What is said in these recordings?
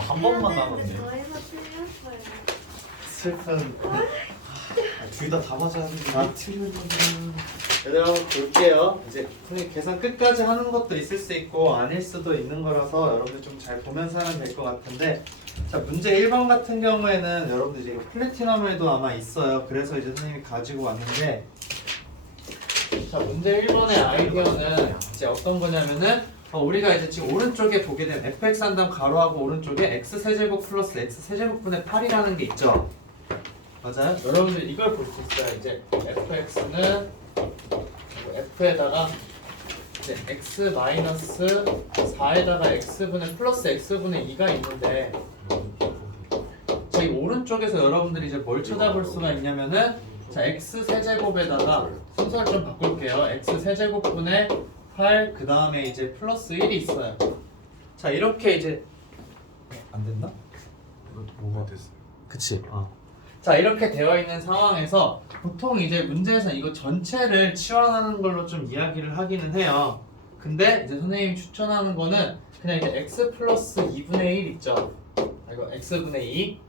한 번만 남았네. 저희가 틀렸어요. 슬픈. 둘 다 맞아야 되는데 틀리는 거는. 얘들아 한번 볼게요. 이제 선생님 계산 끝까지 하는 것도 있을 수 있고 아닐 수도 있는 거라서 여러분들 좀 잘 보면서 하면 될 것 같은데, 자 문제 1번 같은 경우에는 여러분들 이제 플래티넘에도 아마 있어요. 그래서 이제 선생님이 가지고 왔는데, 자 문제 1번의 아이디어는 이제 어떤 거냐면은 우리가 이제 지금 오른쪽에 보게 되면 fx 한 다음 가로하고 오른쪽에 x 세제곱 플러스 x 세제곱분의 8이라는 게 있죠. 맞아요? 여러분들 이걸 볼 수 있어요. 이제 fx는 f에다가 이제 x 마이너스 4에다가 x분의 플러스 x분의 2가 있는데, 자 이 오른쪽에서 여러분들이 이제 뭘 찾아볼 수가 있냐면은, 자 x 세제곱에다가 순서를 좀 바꿀게요. x 세제곱분의 8 그 다음에 이제 플러스 1이 있어요. 자 이렇게 이제 안 됐나? 뭐가 됐어? 그치. 자 이렇게 되어 있는 상황에서 보통 이제 문제에서 이거 전체를 치환하는 걸로 좀 이야기를 하기는 해요. 근데 이제 선생님이 추천하는 거는 그냥 이제 x 플러스 2분의 1 있죠. 이거 x분의 2.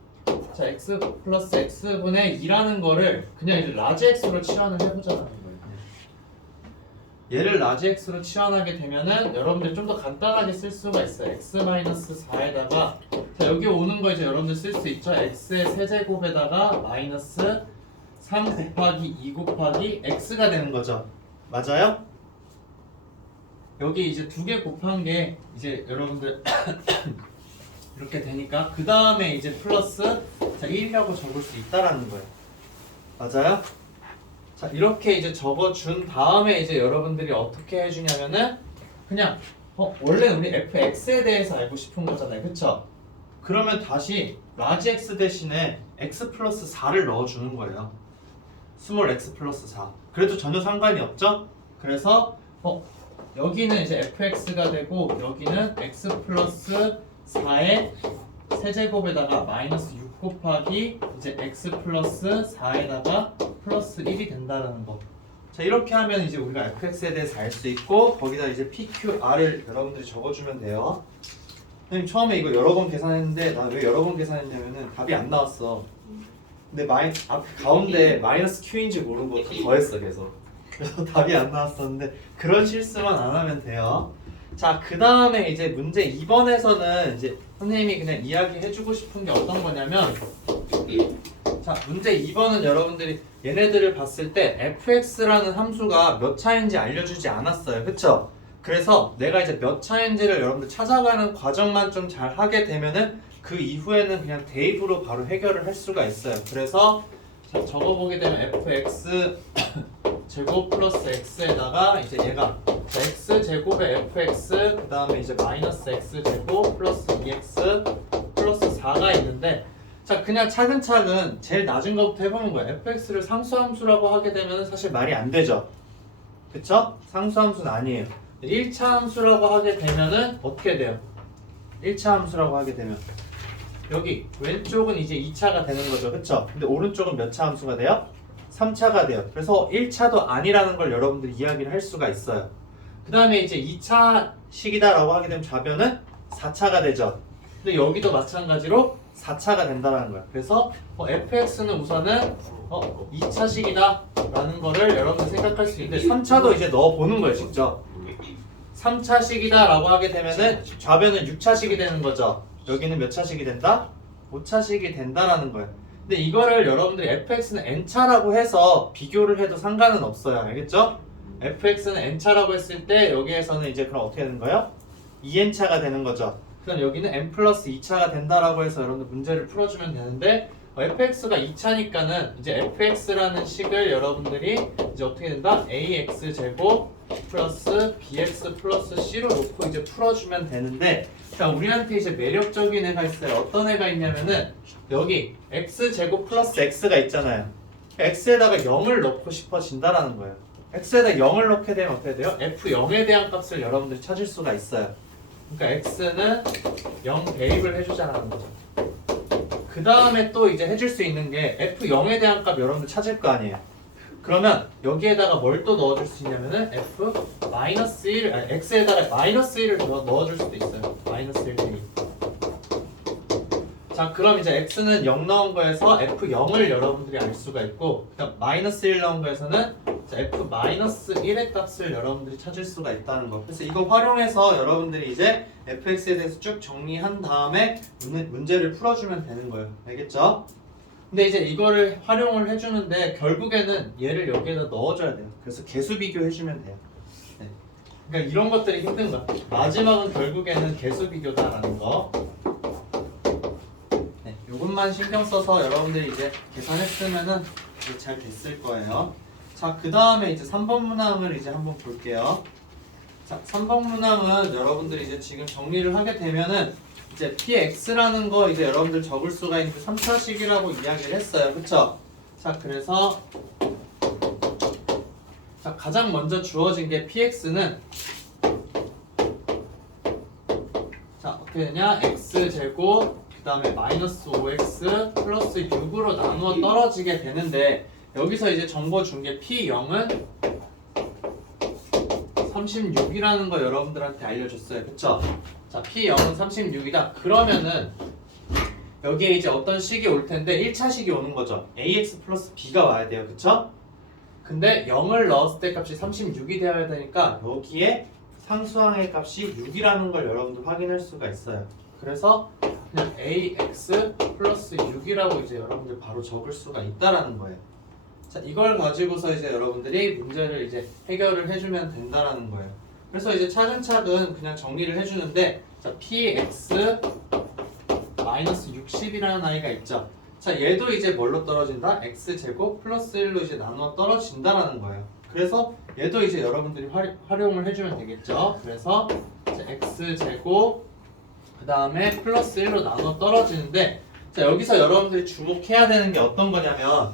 자 x 플러스 x분의 2라는 거를 그냥 이제 라지 x로 치환을 해보자는 거예요. 얘를 라지 x로 치환하게 되면은 여러분들 좀 더 간단하게 쓸 수가 있어요. x 마이너스 4에다가 자 여기 오는 거 이제 여러분들 쓸 수 있죠. x의 세제곱에다가 마이너스 3 곱하기 2 곱하기 x가 되는 거죠. 맞아요? 여기 이제 두 개 곱한 게 이제 여러분들 이렇게 되니까 그 다음에 이제 플러스 자 1이라고 적을 수 있다라는 거예요. 맞아요? 자 이렇게 이제 적어준 다음에 이제 여러분들이 어떻게 해주냐면은 그냥 원래 우리 fx에 대해서 알고 싶은 거잖아요. 그쵸? 그러면 다시 라지 x 대신에 x 플러스 4를 넣어주는 거예요. 스몰 x 플러스 4. 그래도 전혀 상관이 없죠? 그래서 여기는 이제 fx가 되고 여기는 x 플러스 4의 세제곱에다가 마이너스 6 곱하기 이제 x 플러스 4에다가 플러스 1이 된다는 거. 자 이렇게 하면 이제 우리가 fx에 대해서 알 수 있고 거기다 이제 pqr을 여러분들이 적어주면 돼요. 선생님 처음에 이거 여러 번 계산했는데 나 왜 여러 번 계산했냐면은 답이 안 나왔어. 근데 가운데 마이너스 q인지 모르고 다 더했어 계속. 그래서 답이 안 나왔었는데 그런 실수만 안 하면 돼요. 자 그 다음에 이제 문제 2번에서는 이제 선생님이 그냥 이야기해주고 싶은 게 어떤 거냐면, 자 문제 2번은 여러분들이 얘네들을 봤을 때 fx라는 함수가 몇 차인지 알려주지 않았어요. 그쵸? 그래서 내가 이제 몇 차인지를 여러분들 찾아가는 과정만 좀 잘 하게 되면은 그 이후에는 그냥 대입으로 바로 해결을 할 수가 있어요. 그래서 자, 적어보게 되면 fx 제곱 플러스 x에다가 이제 얘가 x 제곱의 fx 그 다음에 이제 마이너스 x 제곱 플러스 2x 플러스 4가 있는데, 자 그냥 차근차근 제일 낮은 것부터 해보는 거예요. fx를 상수함수라고 하게 되면 사실 말이 안 되죠. 그쵸? 상수함수는 아니에요. 1차 함수라고 하게 되면은 어떻게 돼요? 1차 함수라고 하게 되면 여기 왼쪽은 이제 2차가 되는 거죠. 그쵸? 근데 오른쪽은 몇 차 함수가 돼요? 3차가 돼요. 그래서 1차도 아니라는 걸 여러분들이 이야기를 할 수가 있어요. 그 다음에 이제 2차식이다 라고 하게 되면 좌변은 4차가 되죠. 근데 여기도 마찬가지로 4차가 된다는 거야. 그래서 fx는 우선은 2차식이다 라는 거를 여러분들 생각할 수 있는데 3차도 이제 넣어보는 거예요. 직접 3차식이다 라고 하게 되면은 좌변은 6차식이 되는 거죠. 여기는 몇 차식이 된다? 5차식이 된다라는 거예요. 근데 이거를 여러분들이 fx는 n차라고 해서 비교를 해도 상관은 없어요. 알겠죠? fx는 n차라고 했을 때 여기에서는 이제 그럼 어떻게 되는 거예요? 2n차가 되는 거죠. 그럼 여기는 n 플러스 2차가 된다라고 해서 여러분들 문제를 풀어주면 되는데, fx가 2차니까는 이제 fx라는 식을 여러분들이 이제 어떻게 된다? ax 제곱 플러스 bx 플러스 c로 놓고 이제 풀어주면 되는데, 자 우리한테 이제 매력적인 애가 있어요. 어떤 애가 있냐면은 여기 x 제곱 플러스 x가 있잖아요. x에다가 0을 넣고 싶어진다라는 거예요. x에다 0을 넣게 되면 어떻게 돼요? f0에 대한 값을 여러분들이 찾을 수가 있어요. 그러니까 x는 0 대입을 해주자라는 거죠. 그 다음에 또 이제 해줄 수 있는 게 f0에 대한 값 여러분들 찾을 거 아니에요. 그러면 여기에다가 뭘 또 넣어줄 수 있냐면은 x에다가 마이너스 1을 넣어줄 수도 있어요. 마이너스 1 대입. 자 그럼 이제 x는 0 나온 거에서 f0을 여러분들이 알 수가 있고 그다음 마이너스 1 나온 거에서는 f-1의 값을 여러분들이 찾을 수가 있다는 거. 그래서 이거 활용해서 여러분들이 이제 fx에 대해서 쭉 정리한 다음에 문제를 풀어주면 되는 거예요. 알겠죠? 근데 이제 이거를 활용을 해주는데 결국에는 얘를 여기에다 넣어줘야 돼요. 그래서 개수 비교해주면 돼요. 네. 그러니까 이런 것들이 힘든 거야. 마지막은 결국에는 개수 비교다라는 거. 네, 요것만 신경 써서 여러분들이 이제 계산했으면은 이제 잘 됐을 거예요. 자, 그 다음에 이제 3번 문항을 이제 한번 볼게요. 자, 3번 문항은 여러분들이 이제 지금 정리를 하게 되면은 이제 px라는 거 이제 여러분들 적을 수가 있는데 3차식이라고 이야기를 했어요. 그쵸? 자, 그래서 자, 가장 먼저 주어진 게 px는 자, 어떻게 되냐? x제곱 그 다음에 마이너스 5x 플러스 6으로 나누어 떨어지게 되는데 여기서 이제 정보 준 게 p0은 36이라는 거 여러분들한테 알려줬어요. 그쵸? 자, p0은 36이다. 그러면은 여기에 이제 어떤 식이 올 텐데 1차식이 오는 거죠. ax 플러스 b가 와야 돼요. 그쵸? 근데 0을 넣었을 때 값이 36이 되어야 되니까 여기에 상수항의 값이 6이라는 걸 여러분들 확인할 수가 있어요. 그래서 그냥 ax 플러스 6이라고 이제 여러분들 바로 적을 수가 있다라는 거예요. 자, 이걸 가지고서 이제 여러분들이 문제를 이제 해결을 해주면 된다라는 거예요. 그래서 이제 차근차근 그냥 정리를 해주는데, 자, px 마이너스 60이라는 아이가 있죠. 자, 얘도 이제 뭘로 떨어진다? x제곱 플러스 1로 이제 나누어 떨어진다라는 거예요. 그래서 얘도 이제 여러분들이 활용을 해주면 되겠죠. 그래서 이제 x제곱 그 다음에 플러스 1로 나누어 떨어지는데, 자, 여기서 여러분들이 주목해야 되는 게 어떤 거냐면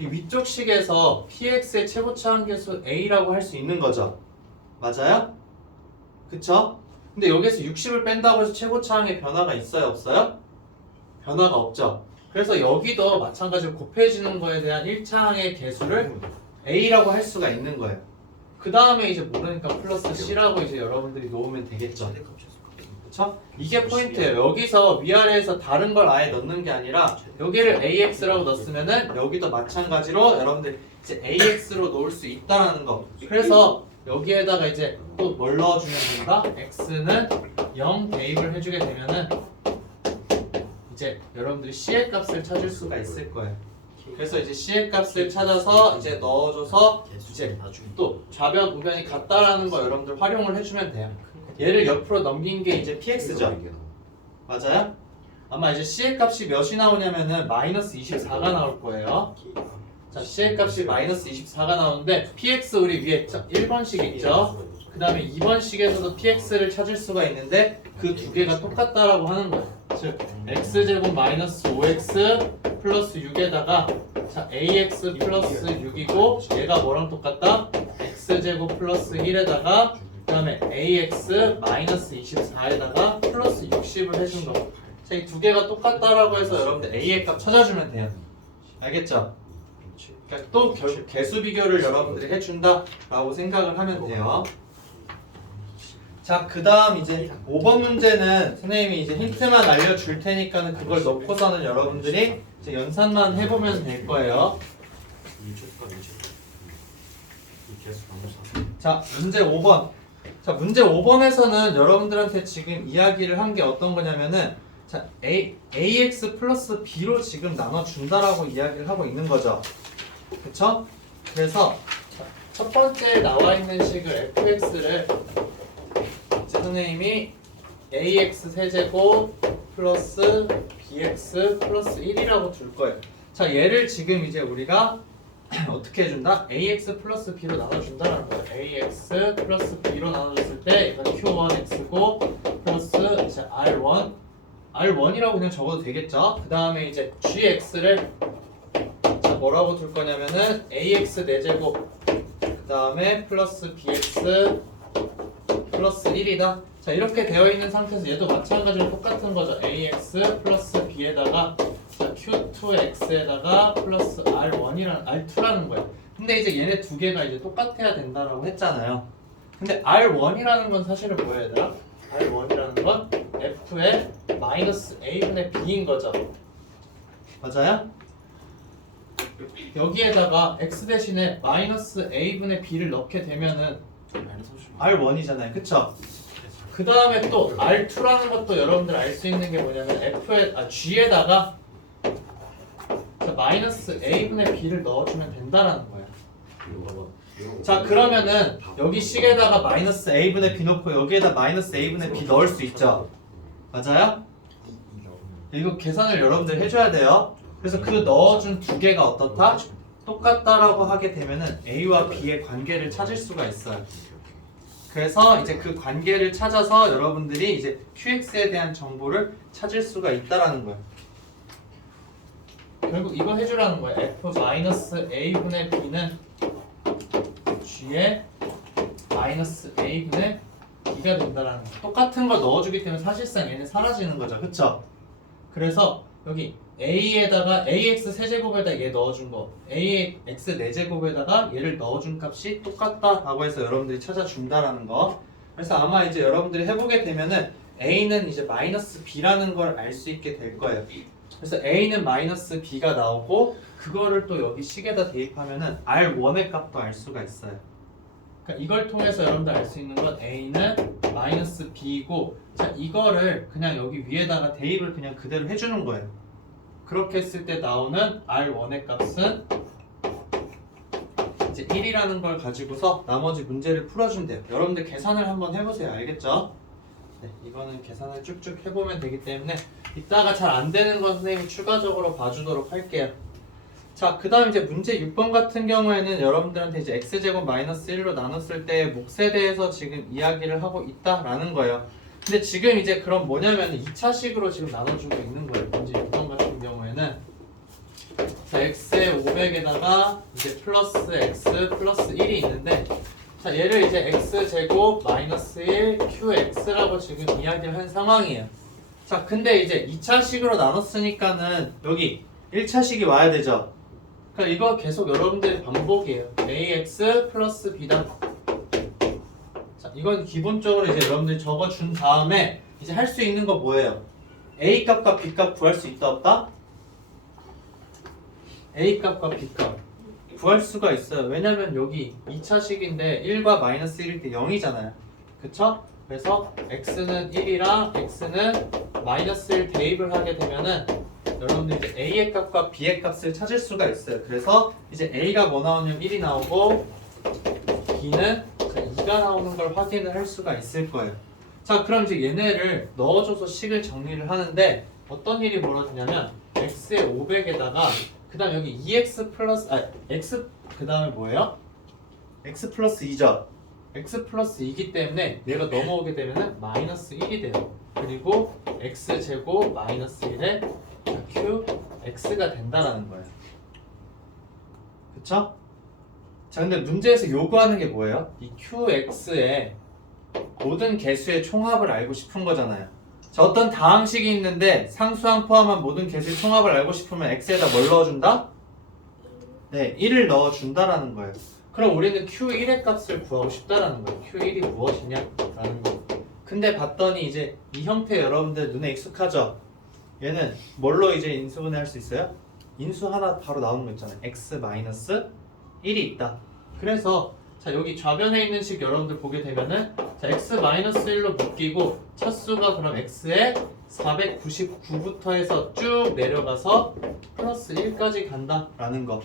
이 위쪽 식에서 px의 최고차항계수 a라고 할 수 있는 거죠. 맞아요? 그쵸? 근데 여기서 60을 뺀다고 해서 최고차항의 변화가 있어요? 없어요? 변화가 없죠. 그래서 여기도 마찬가지로 곱해지는 거에 대한 1차항의 개수를 a라고 할 수가 있는 거예요. 그 다음에 이제 모르니까 플러스 c라고 이제 여러분들이 놓으면 되겠죠. 그쵸? 이게 포인트예요. 여기서 위아래에서 다른 걸 아예 넣는 게 아니라 여기를 ax라고 넣었으면은 여기도 마찬가지로 여러분들 이제 ax로 놓을 수 있다라는 거. 그래서 여기에다가 이제 또 뭘 넣어주면 된다? x는 0 대입을 해주게 되면은 이제 여러분들이 c의 값을 찾을 수가 있을 거예요. 그래서 이제 c의 값을 찾아서 이제 넣어줘서 이제 또 좌변 우변이 같다라는 거 여러분들 활용을 해주면 돼요. 얘를 옆으로 넘긴 게 이제 px죠. 맞아요? 아마 이제 c의 값이 몇이 나오냐면은 마이너스 24가 나올 거예요. 자, c의 값이 마이너스 24가 나오는데 px 우리 위에 1번식 있죠? 그 다음에 2번식에서도 px를 찾을 수가 있는데 그 두 개가 똑같다라고 하는 거예요. 즉 x제곱 마이너스 5x 플러스 6에다가 자 ax 플러스 6이고 얘가 뭐랑 똑같다? x제곱 플러스 1에다가 그 다음에 ax 마이너스 24에다가 플러스 60을 해준 거. 자, 이 두 개가 똑같다라고 해서 여러분들 a의 값 찾아주면 돼요. 알겠죠? 그러니까 또 결국 개수 비교를 여러분들이 해준다라고 생각을 하면 돼요. 자, 그 다음 이제 5번 문제는 선생님이 이제 힌트만 알려줄 테니까는 그걸 넣고서는 여러분들이 이제 연산만 해보면 될 거예요. 자, 문제 5번. 자, 문제 5번에서는 여러분들한테 지금 이야기를 한 게 어떤 거냐면은 자, ax 플러스 b로 지금 나눠준다라고 이야기를 하고 있는 거죠. 그쵸? 그래서 자, 첫 번째 나와 있는 식을 fx를 선생님이 ax 세제곱 플러스 bx 플러스 1이라고 둘 거예요. 자, 얘를 지금 이제 우리가 어떻게 해준다? ax 플러스 b로 나눠준다라는 거예요. ax 플러스 b로 나눠줬을 때 이건 q1x고 플러스 이제 r1이라고 그냥 적어도 되겠죠? 그 다음에 이제 gx를 자, 뭐라고 둘 거냐면은 ax 4제곱 그 다음에 플러스 bx 플러스 1이다. 자, 이렇게 되어 있는 상태에서 얘도 마찬가지로 똑같은 거죠. ax 플러스 b에다가 자, q2x에다가 플러스 r2라는 거예요. 근데 이제 얘네 두 개가 이제 똑같아야 된다라고 했잖아요. 근데 r1이라는 건 사실은 뭐야 얘들아? r1이라는 건 F의 마이너스 A분의 B인 거죠. 맞아요? 여기에다가 X 대신에 마이너스 A분의 B를 넣게 되면은 R1이잖아요. 그쵸? 그 다음에 또 R2라는 것도 여러분들 알 수 있는 게 뭐냐면 G에다가 마이너스 A분의 B를 넣어주면 된다라는 거야. 자, 그러면은 여기 식에다가 마이너스 A분의 B 넣고 여기에다 마이너스 A분의 B 넣을 수 있죠? 맞아요? 이거 계산을 여러분들 해줘야 돼요. 그래서 그 넣어준 두 개가 어떻다? 똑같다라고 하게 되면은 A와 B의 관계를 찾을 수가 있어요. 그래서 이제 그 관계를 찾아서 여러분들이 이제 QX에 대한 정보를 찾을 수가 있다라는 거예요. 결국 이거 해주라는 거예요. F-A분의 B는 G의 마이너스 A분의 B가 된다라는 거예요. 똑같은 걸 넣어주기 때문에 사실상 얘는 사라지는 거죠. 그쵸? 그래서 여기 A에다가 AX 세제곱에다 얘 넣어준 거 AX 4제곱에다가 얘를 넣어준 값이 똑같다라고 해서 여러분들이 찾아준다라는 거. 그래서 아마 이제 여러분들이 해보게 되면은 A는 이제 마이너스 B라는 걸 알 수 있게 될 거예요. 그래서 A는 마이너스 B가 나오고 그거를 또 여기 식에다 대입하면은 R1의 값도 알 수가 있어요. 그러니까 이걸 통해서 여러분들 알 수 있는 건 A는 마이너스 B이고, 자 이거를 그냥 여기 위에다가 대입을 그냥 그대로 해주는 거예요. 그렇게 했을 때 나오는 R1의 값은 이제 1이라는 걸 가지고서 나머지 문제를 풀어주면 돼요. 여러분들 계산을 한번 해보세요. 알겠죠? 네, 이거는 계산을 쭉쭉 해보면 되기 때문에 이따가 잘 안 되는 건 선생님이 추가적으로 봐주도록 할게요. 자, 그 다음 이제 문제 6번 같은 경우에는 여러분들한테 이제 x제곱 마이너스 1로 나눴을 때 몫에 대해서 지금 이야기를 하고 있다라는 거예요. 근데 지금 이제 그럼 뭐냐면 2차식으로 지금 나눠주고 있는 거예요. 문제 6번 같은 경우에는 자, x에 500에다가 이제 플러스 x 플러스 1이 있는데, 자 얘를 이제 x제곱 마이너스 1 qx라고 지금 이야기를 한 상황이에요. 자, 근데 이제 2차식으로 나눴으니까는 여기 1차식이 와야 되죠. 그러니까 이거 계속 여러분들의 반복이에요. ax 플러스 b다. 자, 이건 기본적으로 이제 여러분들이 적어준 다음에 이제 할 수 있는 거 뭐예요? a 값과 b 값 구할 수 있다 없다? a 값과 b 값 구할 수가 있어요. 왜냐면 여기 2차식인데 1과 마이너스 1일 때 0이잖아요. 그쵸? 그래서 x는 1이랑 x는 마이너스 1 대입을 하게 되면은 여러분들 이제 a의 값과 b의 값을 찾을 수가 있어요. 그래서 이제 a가 뭐 나오냐면 1이 나오고 b는 2가 나오는 걸 확인을 할 수가 있을 거예요. 자, 그럼 이제 얘네를 넣어줘서 식을 정리를 하는데 어떤 일이 벌어지냐면 x에 500에다가 그 다음 여기 2x 플러스 x 그 다음에 뭐예요? x 플러스 2죠. x 플러스 2이기 때문에 얘가 넘어오게 되면은 마이너스 1이 돼요. 그리고 x제곱 마이너스 1에 qx가 된다라는 거예요. 그쵸? 자, 근데 문제에서 요구하는 게 뭐예요? 이 qx의 모든 개수의 총합을 알고 싶은 거잖아요. 자, 어떤 다항식이 있는데 상수항 포함한 모든 개수의 총합을 알고 싶으면 x에다 뭘 넣어준다? 네, 1을 넣어준다라는 거예요. 그럼 우리는 q1의 값을 구하고 싶다라는 거예요. q1이 무엇이냐라는 거. 근데 봤더니 이제 이 형태 여러분들 눈에 익숙하죠? 얘는 뭘로 이제 인수분해 할 수 있어요? 인수 하나 바로 나오는 거 있잖아요. x 마이너스 1이 있다. 그래서 자, 여기 좌변에 있는 식 여러분들 보게 되면은 자, x 마이너스 1로 묶이고 첫 수가 그럼 x에 499부터 해서 쭉 내려가서 플러스 1까지 간다라는 거.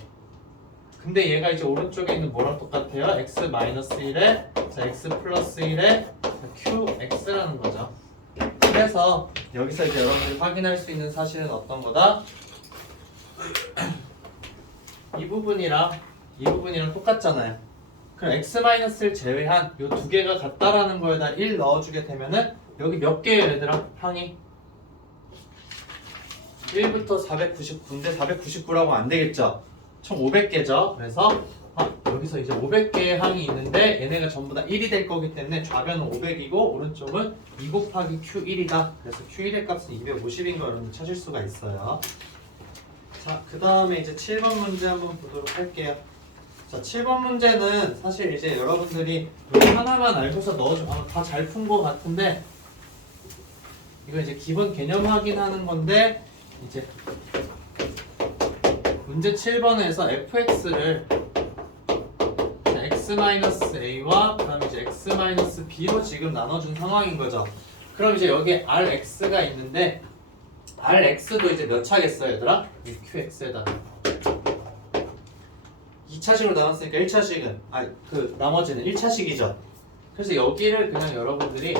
근데 얘가 이제 오른쪽에 있는 뭐랑 똑같아요? x 마이너스 1에 자, x 플러스 1에 qx라는 거죠. 그래서 여기서 이제 여러분들이 확인할 수 있는 사실은 어떤 거다? 이 부분이랑 똑같잖아요. 그럼 x-를 제외한 이 두 개가 같다라는 거에다 1 넣어주게 되면은 여기 몇 개예요, 얘들아? 항이 1부터 499인데 499라고 안 되겠죠? 총 500개죠. 그래서 여기서 이제 500개의 항이 있는데 얘네가 전부 다 1이 될 거기 때문에 좌변은 500이고 오른쪽은 2 곱하기 q1이다. 그래서 q1의 값은 250인 걸 여러분 찾을 수가 있어요. 자, 그 다음에 이제 7번 문제 한번 보도록 할게요. 자, 7번 문제는 사실 이제 여러분들이 여기 하나만 알고서 넣어주면 다 잘 푼 거 같은데 이거 이제 기본 개념 확인하는 건데 이제 문제 7번에서 fx를 x-a와 그다음에 이제 x-b로 지금 나눠준 상황인 거죠. 그럼 이제 여기에 rx가 있는데 rx도 이제 몇 차겠어요, 얘들아? 이 qx에다가 2차식으로 나눴으니까 1차식은 그 나머지는 1차식이죠. 그래서 여기를 그냥 여러분들이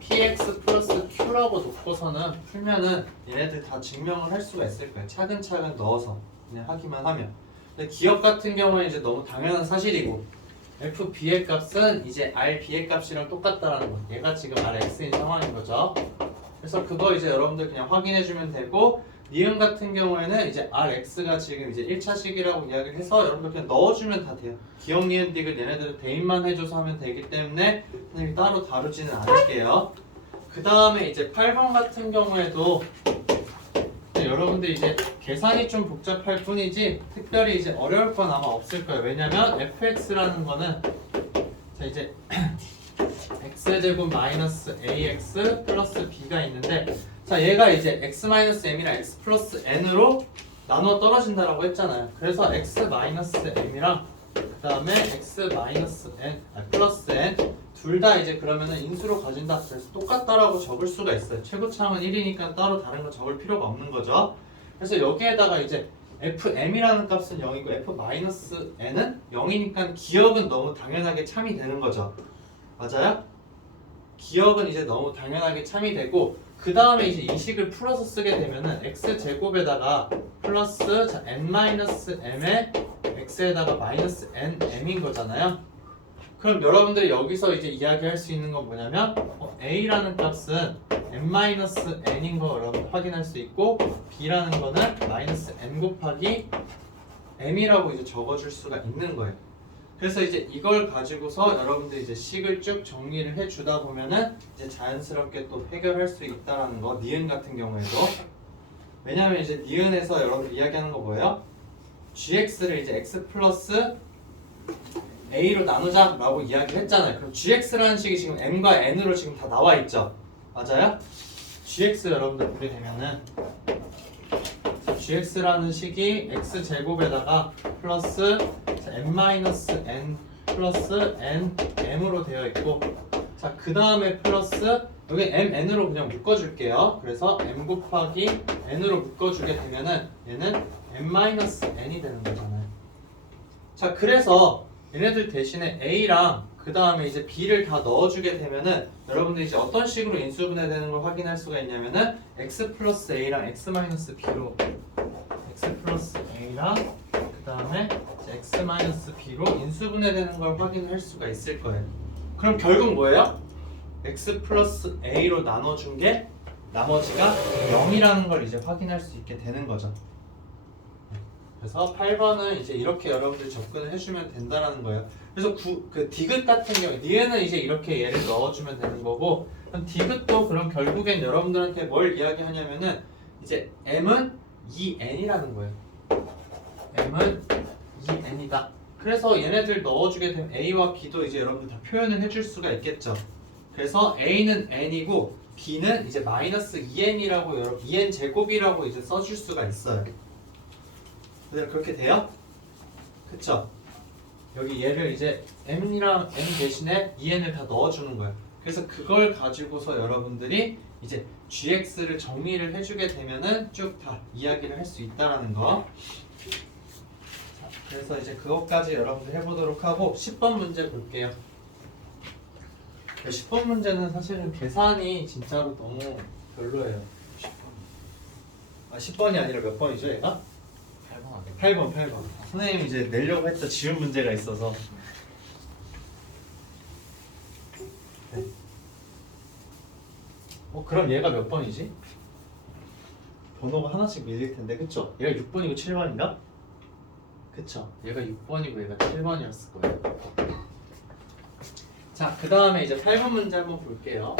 px 플러스 q라고 놓고서는 풀면은 얘네들 다 증명을 할 수가 있을 거예요. 차근차근 넣어서 그냥 하기만 하면. 근데 기억 같은 경우는 이제 너무 당연한 사실이고 fb의 값은 이제 rb의 값이랑 똑같다라는 거. 얘가 지금 rx인 상황인 거죠. 그래서 그거 이제 여러분들 그냥 확인해 주면 되고 니은 같은 경우에는 이제 rx가 지금 이제 1차식이라고 이야기를 해서 여러분들 그냥 넣어주면 다 돼요. 기억 니은 딕을 얘네들은 대입만 해줘서 하면 되기 때문에 선생님이 따로 다루지는 않을게요. 그 다음에 이제 8번 같은 경우에도 여러분들 이제 계산이 좀 복잡할 뿐이지 특별히 이제 어려울 건 아마 없을 거예요. 왜냐면 fx라는 거는 자 이제 x제곱 마이너스 ax 플러스 b가 있는데 자 얘가 이제 x-m이랑 x 플러스 n으로 나눠 떨어진다라고 했잖아요. 그래서 x-m이랑 그 다음에 x-n 플러스 n 둘 다 이제 그러면은 인수로 가진다. 그래서 똑같다라고 적을 수가 있어요. 최고차항은 1이니까 따로 다른 거 적을 필요가 없는 거죠. 그래서 여기에다가 이제 fm이라는 값은 0이고 f-n은 0이니까 기억은 너무 당연하게 참이 되는 거죠. 맞아요? 기억은 이제 너무 당연하게 참이 되고 그 다음에 이제 이 식을 풀어서 쓰게 되면은 x제곱에다가 플러스 자, n-m에 x에다가 마이너스 nm인 거잖아요. 그럼 여러분들이 여기서 이제 이야기할 수 있는 건 뭐냐면 a라는 값은 n-n인 거 여러분 확인할 수 있고 b라는 거는 마이너스 n 곱하기 m이라고 이제 적어줄 수가 있는 거예요. 그래서 이제 이걸 가지고서 여러분들이 이제 식을 쭉 정리를 해주다 보면은 이제 자연스럽게 또 해결할 수 있다라는 거. 니은 같은 경우에도 왜냐하면 이제 니은에서 여러분들 이야기하는 거 뭐예요? gx를 이제 x 플러스 a로 나누자라고 이야기를 했잖아요. 그럼 gx라는 식이 지금 m과 n으로 지금 다 나와 있죠. 맞아요? gx 여러분들 보게 되면은 gx라는 식이 x제곱에다가 플러스 n-n 플러스 nm으로 되어 있고 자 그 다음에 플러스 여기 mn으로 그냥 묶어줄게요. 그래서 m 곱하기 n으로 묶어주게 되면은 얘는 n-n이 되는 거잖아요. 자 그래서 얘네들 대신에 a랑 그 다음에 이제 b를 다 넣어주게 되면은 여러분들 이제 어떤 식으로 인수분해되는 걸 확인할 수가 있냐면은 x 플러스 a랑 x 마이너스 b로 x 플러스 a랑 그 다음에 x 마이너스 b로 인수분해되는 걸 확인할 수가 있을 거예요. 그럼 결국 뭐예요? x 플러스 a로 나눠준 게 나머지가 0이라는 걸 이제 확인할 수 있게 되는 거죠. 그래서 8번은 이제 이렇게 여러분들이 접근을 해주면 된다라는 거예요. 그래서 그 디귿 같은 경우 니은은 이제 이렇게 얘를 넣어주면 되는 거고 그럼 디귿도 그럼 결국엔 여러분들한테 뭘 이야기하냐면은 이제 m은 2n이라는 거예요. m은 2n이다. 그래서 얘네들 넣어주게 되면 a와 b도 이제 여러분들 다 표현을 해줄 수가 있겠죠. 그래서 a는 n이고 b는 이제 마이너스 2n이라고 여러분 2n 제곱이라고 이제 써줄 수가 있어요. 그렇게 돼요? 그쵸? 여기 얘를 이제 m이랑 n 대신에 2n을 다 넣어주는 거예요. 그래서 그걸 가지고서 여러분들이 이제 gx를 정리를 해주게 되면은 쭉 다 이야기를 할 수 있다라는 거. 자, 그래서 이제 그것까지 여러분들 해보도록 하고 10번 문제 볼게요. 10번 문제는 사실은 계산이 진짜로 너무 별로예요. 10번이 아니라 몇 번이죠, 얘가? 8번. 선생님이 이제 내려고 했던 지운 문제가 있어서. 네. 그럼 얘가 몇 번이지? 번호가 하나씩 밀릴 텐데, 그쵸? 얘가 6번이고 7번인가? 그쵸? 얘가 6번이고 얘가 7번이었을 거예요. 자, 그 다음에 이제 8번 문제 한번 볼게요.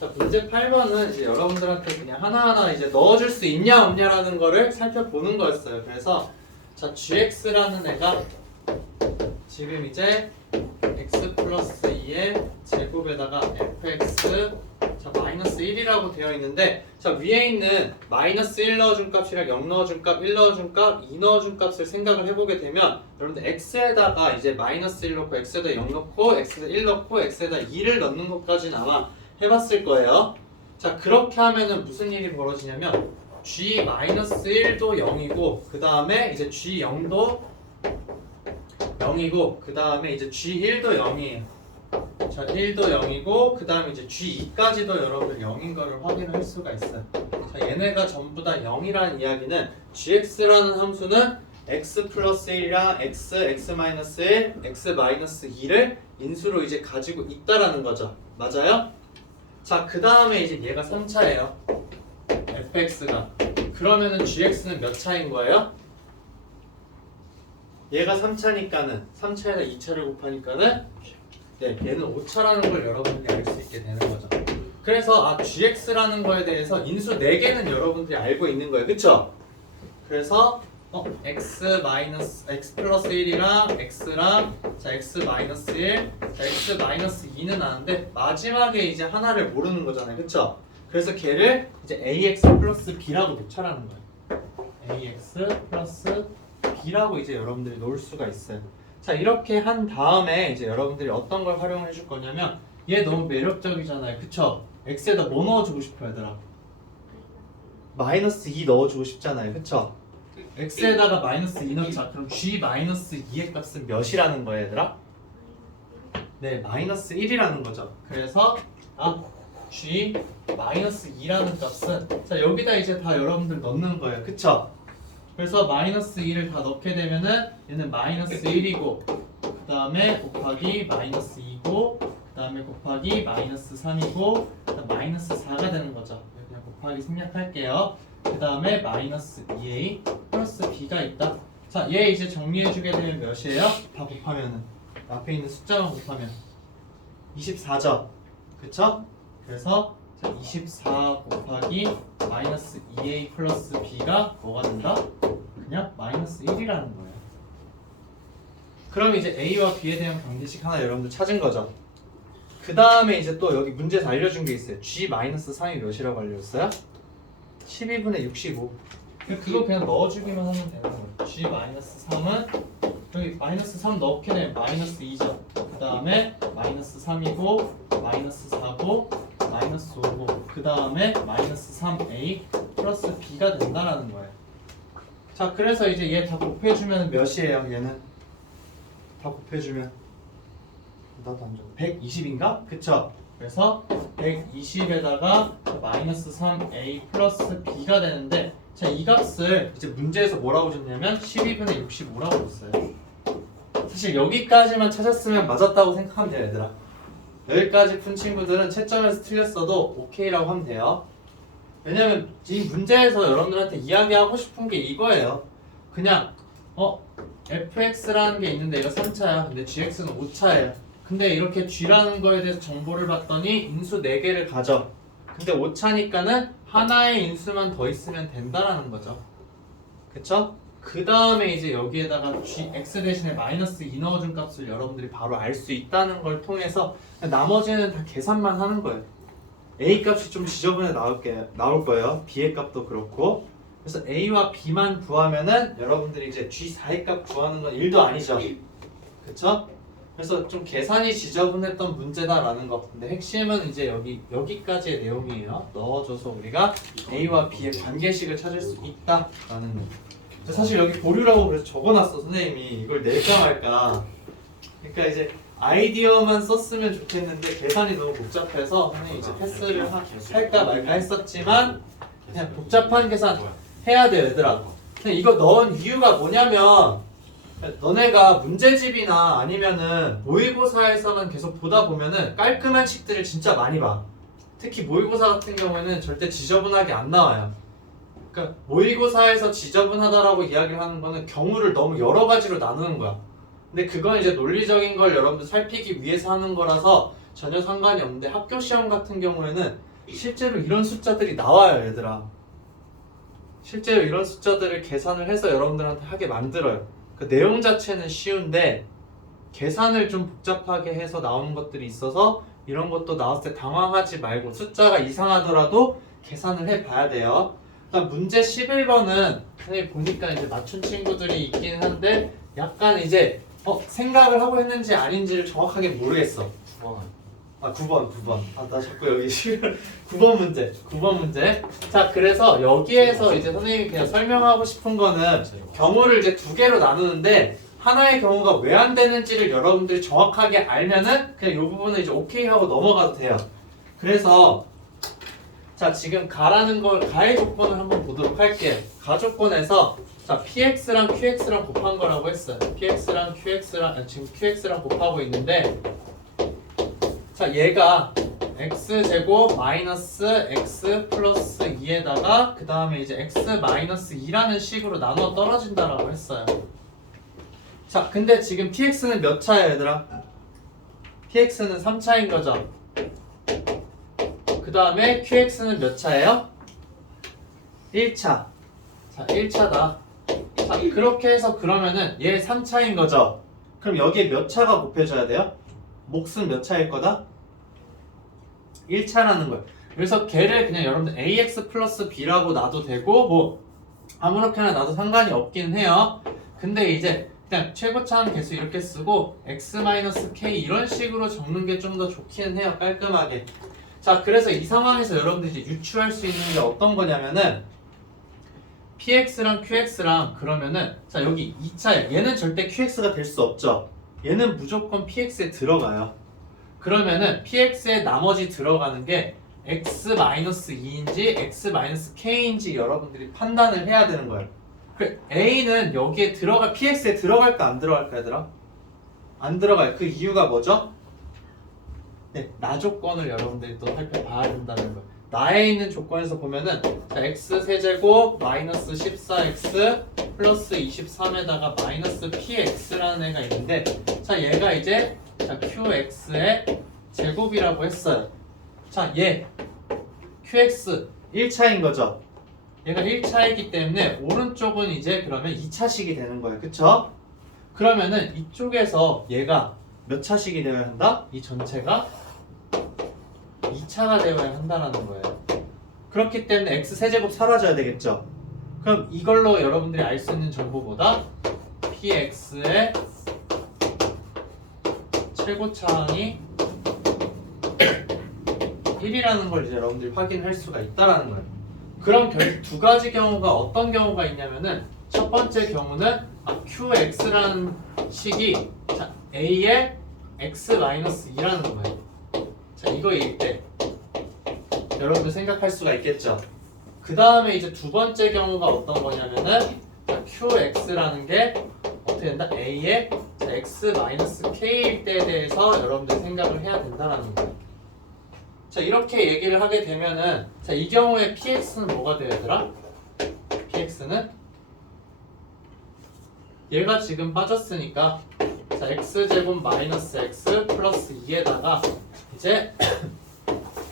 자, 문제 8번은 이제 여러분들한테 그냥 하나하나 이제 넣어줄 수 있냐 없냐라는 거를 살펴보는 거였어요. 그래서 자, gx라는 애가 지금 이제 x 플러스 2의 제곱에다가 fx 자 마이너스 1이라고 되어 있는데 자 위에 있는 마이너스 1 넣어준 값이랑 0 넣어준 값, 1 넣어준 값, 2 넣어준 값을 생각을 해보게 되면 여러분들 x에다가 이제 마이너스 1 넣고 x에다 0 넣고 x에다 1 넣고 x에다 2를 넣는 것까지는 아마 해봤을 거예요. 자 그렇게 하면은 무슨 일이 벌어지냐면 g-1도 0이고 그 다음에 이제 g0도 0이고 그 다음에 이제 g1도 0이에요. 자 1도 0이고 그 다음에 이제 g2까지도 여러분들 0인 거를 확인할 수가 있어요. 자 얘네가 전부 다 0이라는 이야기는 gx라는 함수는 x 플러스 1이랑 x-1, x-2를 인수로 이제 가지고 있다라는 거죠. 맞아요? 자 그 다음에 이제 얘가 3차예요. fx가 그러면은 gx는 몇 차인 거예요? 얘가 3차니까는 3차에다 2차를 곱하니까는 네, 얘는 5차라는 걸 여러분들이 알 수 있게 되는 거죠. 그래서 gx라는 거에 대해서 인수 4개는 여러분들이 알고 있는 거예요. 그쵸? 그래서 x 플러스 1이랑 x랑 자 x 마이너스 1, 자 x 마이너스 2는 아는데 마지막에 이제 하나를 모르는 거잖아요. 그쵸? 그래서 걔를 이제 ax 플러스 b라고 놓자라는 거예요. ax 플러스 b라고 이제 여러분들이 놓을 수가 있어요. 자 이렇게 한 다음에 이제 여러분들이 어떤 걸 활용을 해줄 거냐면 얘 너무 매력적이잖아요. 그쵸? x에다 뭐 넣어주고 싶어요 얘들아? 마이너스 2 넣어주고 싶잖아요. 그쵸? x에다가 마이너스 2 넣자. 그럼 g 마이너스 2의 값은 몇이라는 거예요 얘들아? 네 마이너스 1이라는 거죠. 그래서 g 마이너스 2라는 값은 자 여기다 이제 다 여러분들 넣는 거예요. 그쵸? 그래서 마이너스 2를 다 넣게 되면은 얘는 마이너스 1이고 그 다음에 곱하기 마이너스 2고 그 다음에 곱하기 마이너스 3이고 그다음 마이너스 4가 되는 거죠. 그냥 곱하기 생략할게요. 그 다음에 마이너스 2a 플러스 b가 있다. 자, 얘 이제 정리해주게 되면 몇이에요? 다 곱하면은 앞에 있는 숫자만 곱하면 24죠. 그쵸? 그래서 24 곱하기 마이너스 2a 플러스 b가 뭐가 된다? 그냥 마이너스 1이라는 거예요. 그럼 이제 a와 b에 대한 관계식 하나 여러분들 찾은 거죠. 그 다음에 이제 또 여기 문제에서 알려준 게 있어요. g 마이너스 3이 몇이라고 알려줬어요? 12분의 65. 그거 그냥 넣어주기만 하면 되는 거예요. g 마이너스 3은 여기 마이너스 3 넣게 되면 마이너스 2죠. 그 다음에 마이너스 3이고 마이너스 4고 마이너스 5고 그 다음에 마이너스 3a 플러스 b가 된다라는 거예요. 자 그래서 이제 얘 다 곱해주면 몇이에요? 얘는 다 곱해주면 나도 안 적어 120인가? 그쵸? 그래서 120에다가 마이너스 3a 플러스 b가 되는데 자 이 값을 이제 문제에서 뭐라고 줬냐면 12분의 65라고 줬어요. 사실 여기까지만 찾았으면 맞았다고 생각하면 돼요 얘들아. 여기까지 푼 친구들은 채점에서 틀렸어도 오케이라고 하면 돼요. 왜냐면 이 문제에서 여러분들한테 이야기하고 싶은 게 이거예요. 그냥 fx라는 게 있는데 이거 3차야. 근데 gx는 5차예요. 근데 이렇게 g라는 거에 대해서 정보를 봤더니 인수 4개를 가져. 근데 5차니까는 하나의 인수만 더 있으면 된다라는 거죠. 그쵸? 그 다음에 이제 여기에다가 x 대신에 마이너스 2 넣어준 값을 여러분들이 바로 알 수 있다는 걸 통해서 나머지는 다 계산만 하는 거예요. a 값이 좀 지저분해 나올 거예요. b의 값도 그렇고. 그래서 a와 b만 구하면은 여러분들이 이제 g4의 값 구하는 건 일도 아니죠. 그쵸? 그래서 좀 계산이 지저분했던 문제다라는 거. 근데 핵심은 이제 여기까지의 내용이에요. 넣어줘서 우리가 a와 b의 관계식을 찾을 수 있다라는 거. 사실 여기 보류라고 그래서 적어놨어 선생님이. 이걸 낼까 말까. 그러니까 이제 아이디어만 썼으면 좋겠는데 계산이 너무 복잡해서 선생님이 이제 패스를 할까 말까 했었지만 그냥 복잡한 계산 해야 돼요 얘들아. 그냥 이거 넣은 이유가 뭐냐면 너네가 문제집이나 아니면은 모의고사에서만 계속 보다 보면은 깔끔한 식들을 진짜 많이 봐. 특히 모의고사 같은 경우에는 절대 지저분하게 안 나와요. 그러니까 모의고사에서 지저분하다라고 이야기를 하는 거는 경우를 너무 여러 가지로 나누는 거야. 근데 그건 이제 논리적인 걸 여러분들 살피기 위해서 하는 거라서 전혀 상관이 없는데 학교 시험 같은 경우에는 실제로 이런 숫자들이 나와요 얘들아. 실제로 이런 숫자들을 계산을 해서 여러분들한테 하게 만들어요. 그 내용 자체는 쉬운데 계산을 좀 복잡하게 해서 나오는 것들이 있어서 이런 것도 나왔을 때 당황하지 말고 숫자가 이상하더라도 계산을 해봐야 돼요. 그다음 문제 11번은 선생님 보니까 이제 맞춘 친구들이 있긴 한데 약간 이제 생각을 하고 했는지 아닌지를 정확하게 모르겠어. 9번. 나 자꾸 여기 9번 문제. 9번 문제. 자, 그래서 여기에서 이제 선생님이 그냥 설명하고 싶은 거는 경우를 이제 두 개로 나누는데 하나의 경우가 왜 안 되는지를 여러분들이 정확하게 알면은 그냥 이 부분은 이제 오케이 하고 넘어가도 돼요. 그래서 자, 지금 가라는 걸 가의 조건을 한번 보도록 할게요. 가 조건에서 자, px랑 qx랑 곱한 거라고 했어요. px랑 qx랑 지금 qx랑 곱하고 있는데 자, 얘가 x제곱 마이너스 x 플러스 2에다가 그 다음에 이제 x 마이너스 2라는 식으로 나눠 떨어진다라고 했어요. 자, 근데 지금 px는 몇 차예요, 얘들아? px는 3차인 거죠. 그 다음에 qx는 몇 차예요? 1차. 자, 1차다. 자, 그렇게 해서 그러면은 얘 3차인 거죠. 그럼 여기에 몇 차가 곱해져야 돼요? 몫은 몇 차일 거다? 1차라는 거예요. 그래서 걔를 그냥 여러분들 ax 플러스 b라고 놔도 되고 뭐 아무렇게나 놔도 상관이 없긴 해요. 근데 이제 그냥 최고차항 개수 이렇게 쓰고 x-k 이런 식으로 적는 게 좀 더 좋기는 해요. 깔끔하게. 자, 그래서 이 상황에서 여러분들이 이제 유추할 수 있는 게 어떤 거냐면은 px랑 qx랑 그러면은 자, 여기 2차에 얘는 절대 qx가 될 수 없죠. 얘는 무조건 px에 들어가요. 그러면은 px에 나머지 들어가는 게 x-2인지 x-k인지 여러분들이 판단을 해야 되는 거예요. 그래, a는 여기에 px에 들어갈까 안 들어갈까 얘들아? 안 들어가요. 그 이유가 뭐죠? 네, 나 조건을 여러분들이 또 살펴봐야 된다는 거예요. 나에 있는 조건에서 보면은 자, x 세제곱 마이너스 14x 플러스 23에다가 마이너스 px라는 애가 있는데 자, 얘가 이제 자, qx의 제곱이라고 했어요. 자, 얘 qx 1차인 거죠. 얘가 1차이기 때문에 오른쪽은 이제 그러면 2차식이 되는 거예요. 그쵸? 그러면은 이쪽에서 얘가 몇 차식이 되어야 한다? 이 전체가 2차가 되어야 한다는 거예요. 그렇기 때문에 x 세제곱 사라져야 되겠죠. 그럼 이걸로 여러분들이 알 수 있는 정보보다 px의 최고차항이 1이라는 걸 이제 여러분들이 확인할 수가 있다라는 거예요. 그럼 두 가지 경우가 어떤 경우가 있냐면은 첫 번째 경우는 qx라는 식이 자, a의 x-2라는 거예요. 자, 이거일 때 여러분들 생각할 수가 있겠죠. 그 다음에 이제 두 번째 경우가 어떤 거냐면은 자, qx라는 게 어떻게 된다? a의 자, x-k일 때에 대해서 여러분들 생각을 해야 된다는 거예요. 자, 이렇게 얘기를 하게 되면은 자, 이 경우에 px는 뭐가 돼야 되더라? px는 얘가 지금 빠졌으니까 자, x제곱 마이너스 x 플러스 2에다가 이제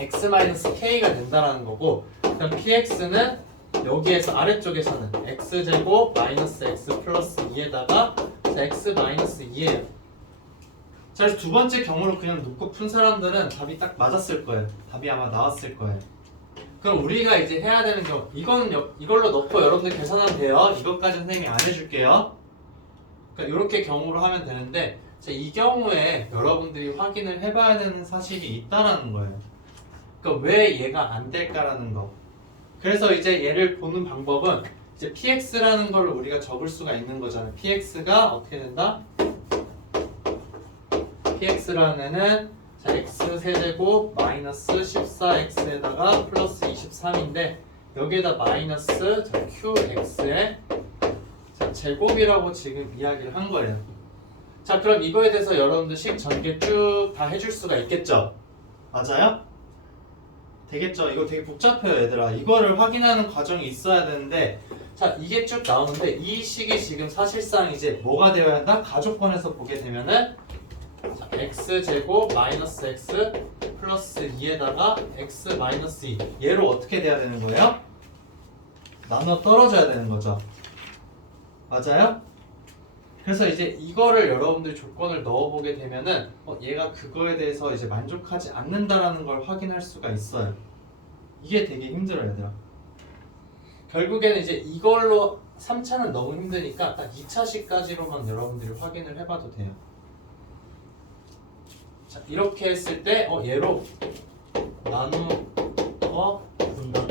x-k가 된다라는 거고 그럼 px는 여기에서 아래쪽에서는 x제곱 마이너스 x 플러스 2에다가 자, x-2예요. 자, 그래서 두 번째 경우를 그냥 놓고 푼 사람들은 답이 딱 맞았을 거예요. 답이 아마 나왔을 거예요. 그럼 우리가 이제 해야 되는 경우 이걸로 넣고 여러분들 계산하면 돼요. 이것까지 선생님이 안 해줄게요. 그러니까 이렇게 경우로 하면 되는데 자, 이 경우에 여러분들이 확인을 해봐야 되는 사실이 있다라는 거예요. 그러니까 왜 얘가 안 될까라는 거. 그래서 이제 얘를 보는 방법은 이제 px라는 걸 우리가 적을 수가 있는 거잖아요. px가 어떻게 된다? px라는 애는 자, x 세제곱 마이너스 14x에다가 플러스 23인데 여기에다 마이너스 자, qx의 자, 제곱이라고 지금 이야기를 한 거예요. 자, 그럼 이거에 대해서 여러분들 식 전개 쭉 다 해줄 수가 있겠죠? 맞아요? 되겠죠? 이거 되게 복잡해요, 얘들아. 이거를 확인하는 과정이 있어야 되는데 자, 이게 쭉 나오는데 이 식이 지금 사실상 이제 뭐가 되어야 한다? 가조건에서 보게 되면은 자, x제곱 마이너스 x 플러스 2에다가 x 마이너스 2 얘로 어떻게 돼야 되는 거예요? 나눠 떨어져야 되는 거죠. 맞아요? 그래서 이제 이거를 여러분들이 조건을 넣어보게 되면은 얘가 그거에 대해서 이제 만족하지 않는다라는 걸 확인할 수가 있어요. 이게 되게 힘들어요, 얘들아. 결국에는 이제 이걸로 3차는 너무 힘드니까 딱 2차식까지로만 여러분들이 확인을 해봐도 돼요. 자, 이렇게 했을 때 얘로 나누어 본다.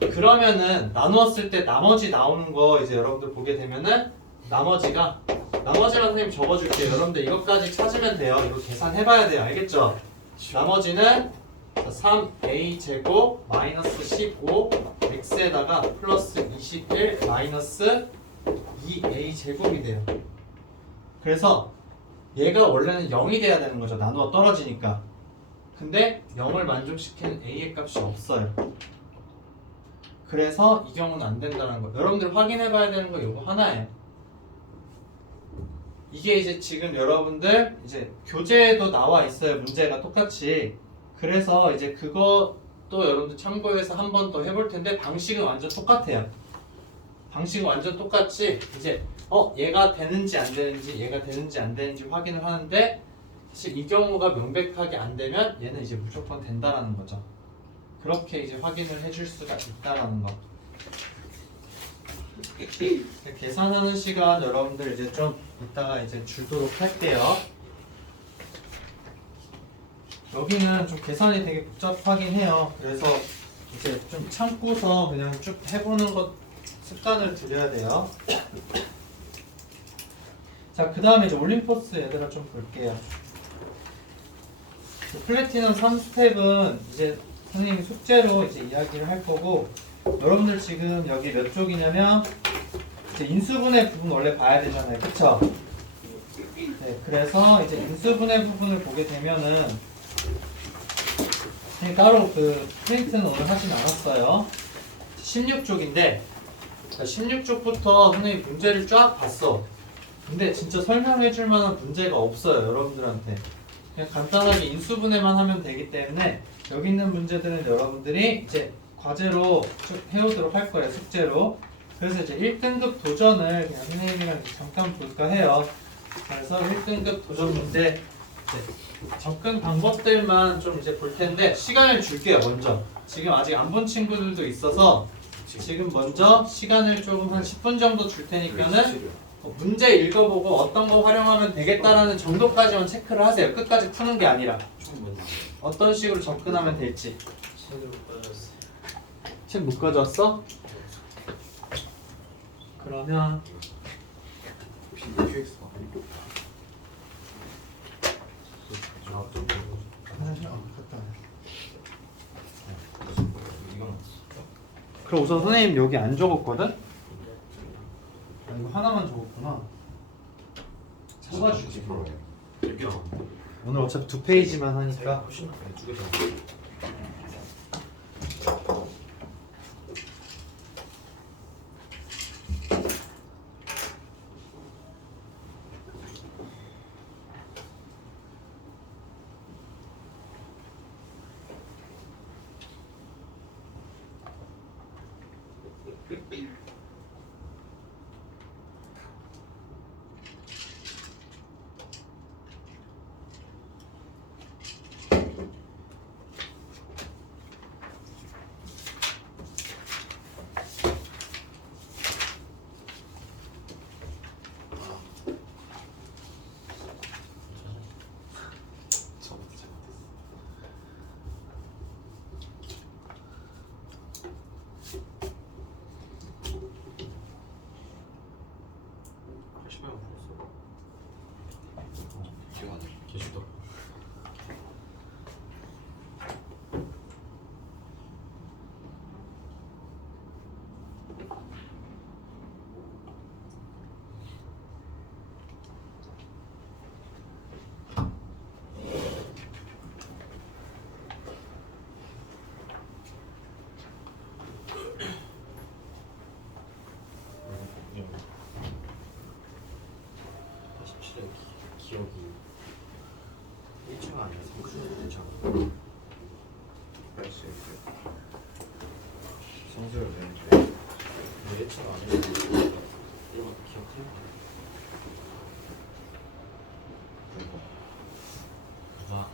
그러면은 나누었을 때 나머지 나오는 거 이제 여러분들 보게 되면은 나머지만 선생님 적어줄게요. 여러분들 이것까지 찾으면 돼요. 이거 계산해봐야 돼요. 알겠죠? 나머지는 3a 제곱 마이너스 15 x에다가 플러스 21 마이너스 2a 제곱이 돼요. 그래서 얘가 원래는 0이 돼야 되는 거죠. 나누어 떨어지니까. 근데 0을 만족시키는 a의 값이 없어요. 그래서 이 경우는 안 된다는 거. 여러분들 확인해봐야 되는 거 이거 하나예요. 이게 이제 지금 여러분들 이제 교재에도 나와 있어요. 문제가 똑같이. 그래서 이제 그것도 여러분들 참고해서 한 번 더 해볼 텐데 방식은 완전 똑같아요. 방식은 완전 똑같이 이제 얘가 되는지 안 되는지 얘가 되는지 안 되는지 확인을 하는데 사실 이 경우가 명백하게 안 되면 얘는 이제 무조건 된다라는 거죠. 그렇게 이제 확인을 해줄 수가 있다라는 거. 계산하는 시간 여러분들 이제 좀 이따가 이제 주도록 할게요. 여기는 좀 계산이 되게 복잡하긴 해요. 그래서 이제 좀 참고서 그냥 쭉 해보는 것 습관을 들여야 돼요. 자, 그 다음에 이제 올림포스 얘들아 좀 볼게요. 플래티넘 3스텝은 이제 선생님이 숙제로 이제 이야기를 할 거고, 여러분들 지금 여기 몇 쪽이냐면 이제 인수분해 부분 원래 봐야 되잖아요, 그쵸? 네, 그래서 이제 인수분해 부분을 보게 되면은 따로 그 프린트는 오늘 하진 않았어요. 16쪽인데 16쪽부터 선생님 문제를 쫙 봤어. 근데 진짜 설명해 줄 만한 문제가 없어요, 여러분들한테. 그냥 간단하게 인수분해만 하면 되기 때문에 여기 있는 문제들은 여러분들이 이제 과제로 쭉 해오도록 할 거예요, 숙제로. 그래서 이제 1등급 도전을 그냥 선생님이랑 잠깐 볼까 해요. 그래서 1등급 도전 문제 접근 방법들만 좀 이제 볼 텐데 시간을 줄게요, 먼저. 지금 아직 안 본 친구들도 있어서 지금 먼저 시간을 조금 한 10분 정도 줄 테니까는 문제 읽어보고 어떤 거 활용하면 되겠다라는 정도까지만 체크를 하세요. 끝까지 푸는 게 아니라 어떤 식으로 접근하면 될지. 책 못 가져왔어? 그러면 그럼 우선 선생님 여기 안 적었거든? 아, 이거 하나만 적었구나. 찾아줄게. 오늘 어차피 2페이지만 하니까. 기억이 1층 아니라 3층 성수를 내는데 1층 아니라 이런 것도 기억해? 누가?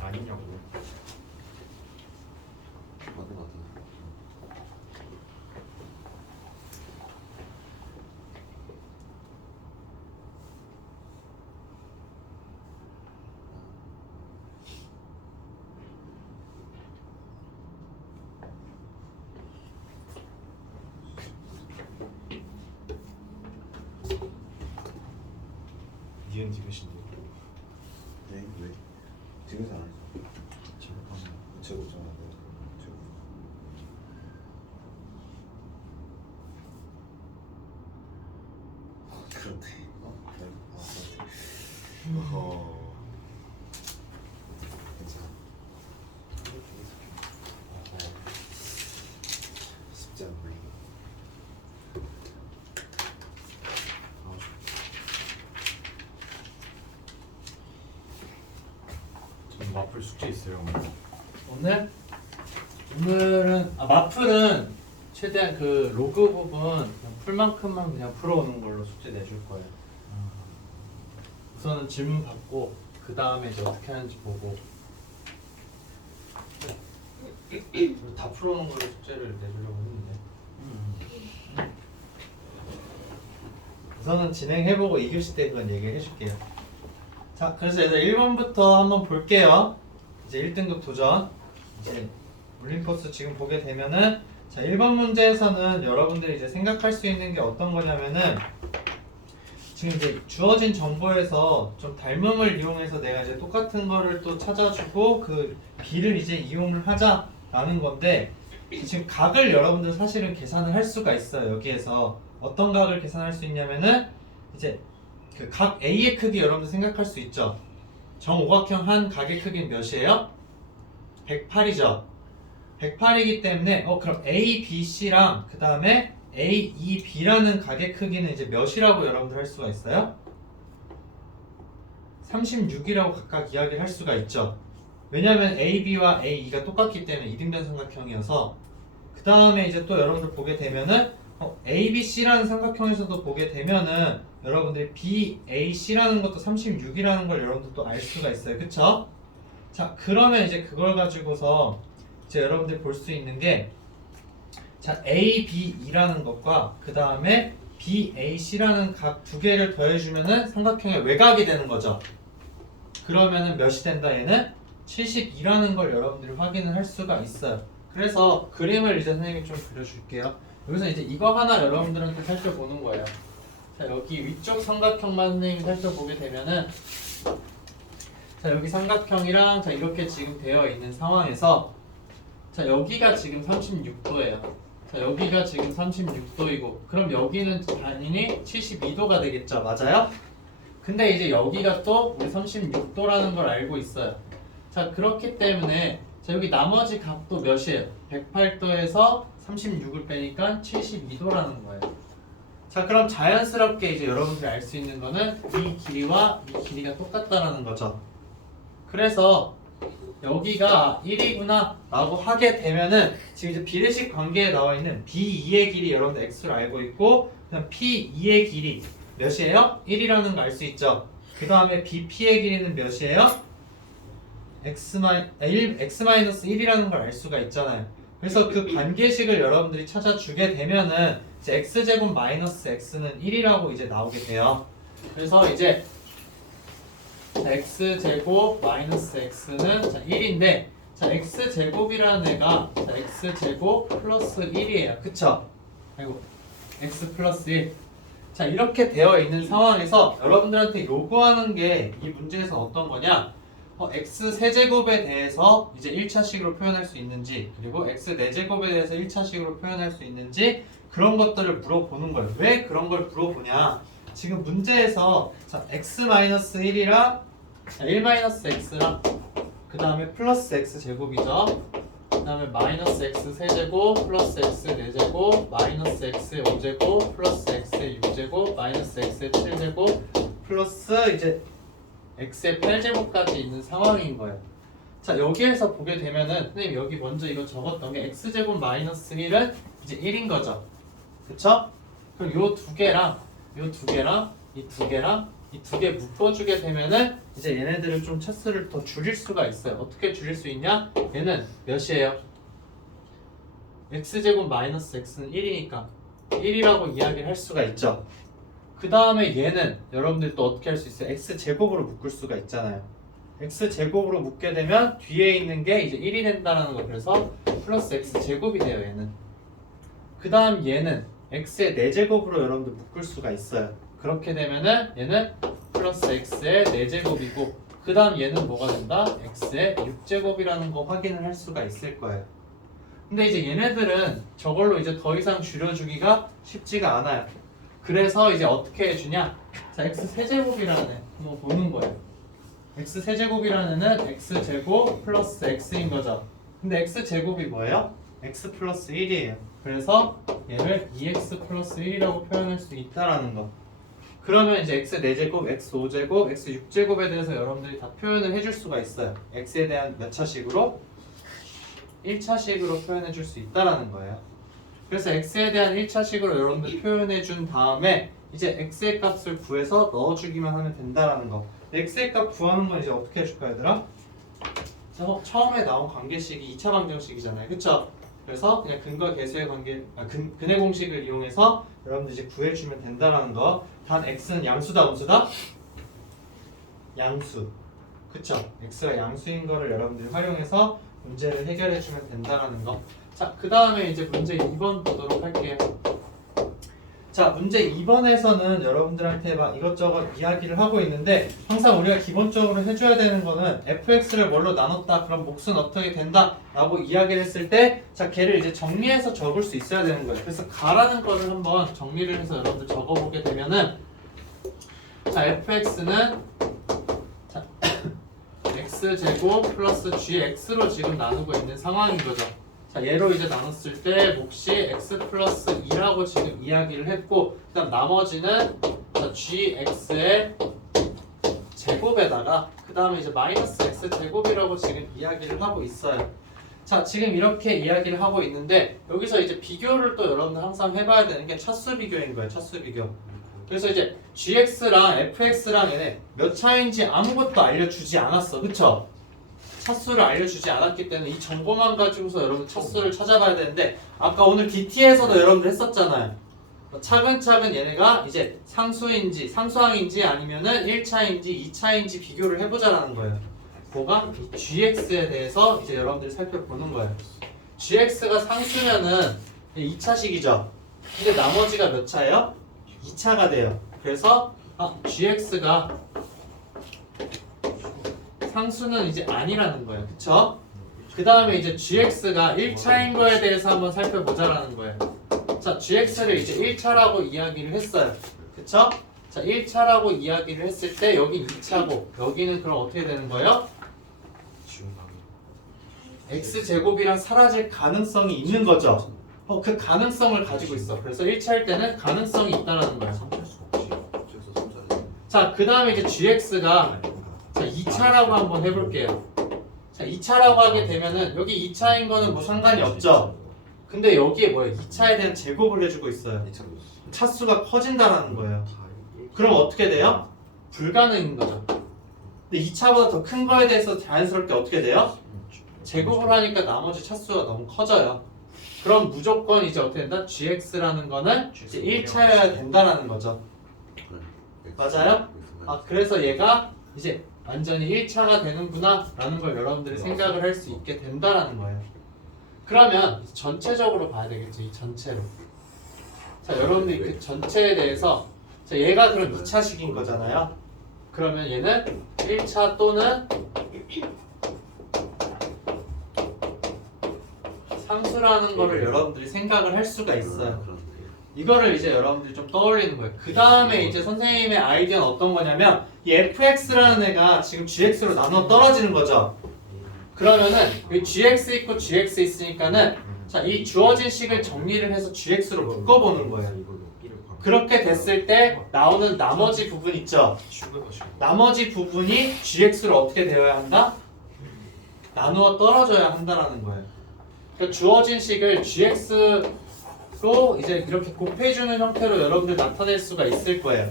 아니냐고. 맞는 것 같은데. 니은 디귿인데. 네, 왜? 지금 안 했어. 제곱하면 제곱 좀 하고. 제곱. 그렇대. 그래? 그렇대. 괜찮아. 쉽지 않네. 좀 마플 숙제 있어요. 오늘은 마플은 최대한 그 로그 부분 그냥 풀 만큼만 그냥 풀어오는 걸로 숙제 내줄 거예요. 우선은 질문 받고 그 다음에 이제 어떻게 하는지 보고 다 풀어오는 걸로 숙제를 내주려고 했는데 우선은 진행해보고 2교시 때 그건 얘기해 줄게요. 자, 그래서 이제 1번부터 한번 볼게요. 이제 1등급 도전. 이제 올림포스 지금 보게 되면은 자, 1번 문제에서는 여러분들이 이제 생각할 수 있는 게 어떤 거냐면은 지금 이제 주어진 정보에서 좀 닮음을 이용해서 내가 이제 똑같은 거를 또 찾아주고 그 B를 이제 이용을 하자라는 건데 지금 각을 여러분들 사실은 계산을 할 수가 있어요. 여기에서 어떤 각을 계산할 수 있냐면은 이제 그 각 A의 크기 여러분들 생각할 수 있죠. 정오각형 한 각의 크기는 몇이에요? 108이죠. 108이기 때문에 그럼 A, B, C랑 그 다음에 A, E, B라는 각의 크기는 이제 몇이라고 여러분들 할 수가 있어요? 36이라고 각각 이야기를 할 수가 있죠. 왜냐하면 A, B와 A, E가 똑같기 때문에 이등변 삼각형이어서 그 다음에 이제 또 여러분들 보게 되면은 A, B, C라는 삼각형에서도 보게 되면은 여러분들이 B, A, C라는 것도 36이라는 걸 여러분들 또 알 수가 있어요. 그쵸? 자, 그러면 이제 그걸 가지고서 이제 여러분들이 볼 수 있는 게 자, A, B, E라는 것과 그 다음에 B, A, C라는 각 두 개를 더해주면은 삼각형의 외곽이 되는 거죠. 그러면은 몇이 된다 얘는? 72라는 걸 여러분들이 확인을 할 수가 있어요. 그래서 그림을 이제 선생님이 좀 그려줄게요. 여기서 이제 이거 하나 여러분들한테 살펴보는 거예요. 자, 여기 위쪽 삼각형만 선생님이 살펴보게 되면은 자, 여기 삼각형이랑 자, 이렇게 지금 되어 있는 상황에서 자, 여기가 지금 36도예요. 자, 여기가 지금 36도이고 그럼 여기는 당연히 72도가 되겠죠. 맞아요? 근데 이제 여기가 또 우리 36도라는 걸 알고 있어요. 자, 그렇기 때문에 자, 여기 나머지 각도 몇이에요? 108도에서 36을 빼니까 72도라는 거예요. 자, 그럼 자연스럽게 이제 여러분들이 알 수 있는 거는 이 길이와 이 길이가 똑같다라는 거죠. 그래서 여기가 1이구나 라고 하게 되면은 지금 이제 비례식 관계에 나와 있는 B2의 길이 여러분들 X로 알고 있고 그다음 P2의 길이 몇이에요? 1이라는 거 알 수 있죠. 그 다음에 BP의 길이는 몇이에요? X-1이라는 걸 알 수가 있잖아요. 그래서 그 관계식을 여러분들이 찾아주게 되면은 이제 X제곱 마이너스 X는 1이라고 이제 나오게 돼요. 그래서 이제 X제곱 마이너스 X는 자, 1인데 자, X제곱이라는 애가 자, X제곱 플러스 1이에요. 그쵸? 아이고 X 플러스 1. 자, 이렇게 되어 있는 상황에서 여러분들한테 요구하는 게 이 문제에서 어떤 거냐? X 세제곱에 대해서 이제 1차식으로 표현할 수 있는지 그리고 X 4제곱에 대해서 1차식으로 표현할 수 있는지 그런 것들을 물어보는 거예요. 왜 그런 걸 물어보냐? 지금 문제에서 자, X-1이랑 1-X랑 그 다음에 플러스 X 제곱이죠. 그 다음에 마이너스 X 세제곱 플러스 X 4제곱 마이너스 X 5제곱 플러스 X 6제곱 마이너스 X 7제곱 이제 x의 8제곱까지 있는 상황인 거예요. 자, 여기에서 보게 되면은 선생님 여기 먼저 이거 적었던 게 x제곱 마이너스 1은 이제 1인 거죠. 그쵸? 그럼 요 두 개랑 요 두 개랑 이 두 개랑 이 두 개 묶어주게 되면은 이제 얘네들을 좀 차수를 더 줄일 수가 있어요. 어떻게 줄일 수 있냐? 얘는 몇이에요? x제곱 마이너스 x는 1이니까 1이라고 이야기를 할 수가 있죠. 그 다음에 얘는 여러분들이 또 어떻게 할 수 있어요? x제곱으로 묶을 수가 있잖아요. x제곱으로 묶게 되면 뒤에 있는 게 이제 1이 된다는 거. 그래서 플러스 x제곱이 돼요, 얘는. 그 다음 얘는 x의 4제곱으로 여러분들 묶을 수가 있어요. 그렇게 되면은 얘는 플러스 x의 4제곱이고 그 다음 얘는 뭐가 된다? x의 6제곱이라는 거 확인을 할 수가 있을 거예요. 근데 이제 얘네들은 저걸로 이제 더 이상 줄여주기가 쉽지가 않아요. 그래서 이제 어떻게 해주냐? 자, x 세제곱이라는 애 한번 보는 거예요. x 세제곱이라는 애는 x제곱 플러스 x인 거죠. 근데 x제곱이 뭐예요? x 플러스 1이에요. 그래서 얘를 2x 플러스 1이라고 표현할 수 있다라는 거. 그러면 이제 x 4제곱, x 5제곱, x 6제곱에 대해서 여러분들이 다 표현을 해줄 수가 있어요. x에 대한 몇 차식으로? 1차식으로 표현해 줄 수 있다라는 거예요. 그래서 x에 대한 1차식으로 여러분들 표현해 준 다음에 이제 x의 값을 구해서 넣어주기만 하면 된다라는 거. x의 값 구하는 건 이제 어떻게 해줄까 얘들아? 처음에 나온 관계식이 2차 방정식이잖아요. 그쵸? 그래서 그냥 근과 계수의 관계, 근의 공식을 이용해서 여러분들 이제 구해주면 된다라는 거. 단 x는 양수다 음수다? 양수. 그쵸? x가 양수인 거를 여러분들이 활용해서 문제를 해결해주면 된다라는 거. 자, 그 다음에 이제 문제 2번 보도록 할게요. 자, 문제 2번에서는 여러분들한테 막 이것저것 이야기를 하고 있는데 항상 우리가 기본적으로 해줘야 되는 거는 fx를 뭘로 나눴다 그럼 몫은 어떻게 된다 라고 이야기를 했을 때 자, 걔를 이제 정리해서 적을 수 있어야 되는 거예요. 그래서 가라는 거를 한번 정리를 해서 여러분들 적어보게 되면은 자, fx는 자, x제곱 플러스 gx로 지금 나누고 있는 상황인 거죠. 자, 얘로 이제 나눴을 때 몫이 x 플러스 2라고 지금 이야기를 했고 그 다음 나머지는 자, gx의 제곱에다가 그 다음에 이제 마이너스 x 제곱이라고 지금 이야기를 하고 있어요. 자, 지금 이렇게 이야기를 하고 있는데 여기서 이제 비교를 또 여러분들 항상 해봐야 되는 게 차수 비교인 거예요. 차수 비교. 그래서 이제 gx랑 fx랑 얘네 몇 차인지 아무것도 알려주지 않았어. 그쵸? 차수를 알려주지 않았기 때문에 이 정보만 가지고서 여러분 차수를 찾아봐야 되는데 아까 오늘 DT에서도 여러분들 했었잖아요. 차근차근 얘네가 이제 상수인지 상수항인지 아니면은 1차인지 2차인지 비교를 해보자라는 거예요. 뭐가? 이 gx에 대해서 이제 여러분들이 살펴보는 거예요. gx가 상수면은 2차식이죠. 근데 나머지가 몇 차예요? 2차가 돼요. 그래서 gx가 상수는 이제 아니라는 거예요. 그쵸? 그 다음에 이제 gx가 1차인 거에 대해서 한번 살펴보자라는 거예요. 자, gx를 이제 1차라고 이야기를 했어요. 그쵸? 자, 1차라고 이야기를 했을 때 여긴 2차고 여기는 그럼 어떻게 되는 거예요? x제곱이랑 사라질 가능성이 있는 거죠. 그 가능성을 가지고 있어. 그래서 1차일 때는 가능성이 있다는 거예요. 자, 그 다음에 이제 gx가 자, 2차라고 한번 해볼게요. 자, 2차라고 하게 되면은 여기 2차인 거는 뭐 상관이 없죠. 근데 여기에 뭐예요? 2차에 대한 제곱을 해주고 있어요. 차수가 커진다라는 거예요. 그럼 어떻게 돼요? 불가능인 거죠. 근데 2차보다 더 큰 거에 대해서 자연스럽게 어떻게 돼요? 제곱을 하니까 나머지 차수가 너무 커져요. 그럼 무조건 이제 어떻게 된다? gx라는 거는 이제 1차여야 된다라는 거죠. 맞아요? 그래서 얘가 이제 완전히 1차가 되는구나 라는 걸 여러분들이 생각을 할 수 있게 된다라는 거예요. 그러면 전체적으로 봐야 되겠죠. 이 전체로. 자, 여러분들이 그 전체에 대해서 자, 얘가 그럼 2차식인 거잖아요. 그러면 얘는 1차 또는 상수라는 거를 여러분들이 생각을 할 수가 있어요. 이거를 이제 여러분들이 좀 떠올리는 거예요. 그 다음에 이제 선생님의 아이디어는 어떤 거냐면 이 fx라는 애가 지금 gx로 나눠 떨어지는 거죠. 그러면은 이 gx 있고 gx 있으니까는 자, 이 주어진 식을 정리를 해서 gx로 묶어보는 거예요. 그렇게 됐을 때 나오는 나머지 부분 있죠? 추가가지고. 나머지 부분이 gx로 어떻게 되어야 한다? 나누어 떨어져야 한다라는 거예요. 그러니까 주어진 식을 gx로 이제 이렇게 곱해주는 형태로 여러분들 나타낼 수가 있을 거예요.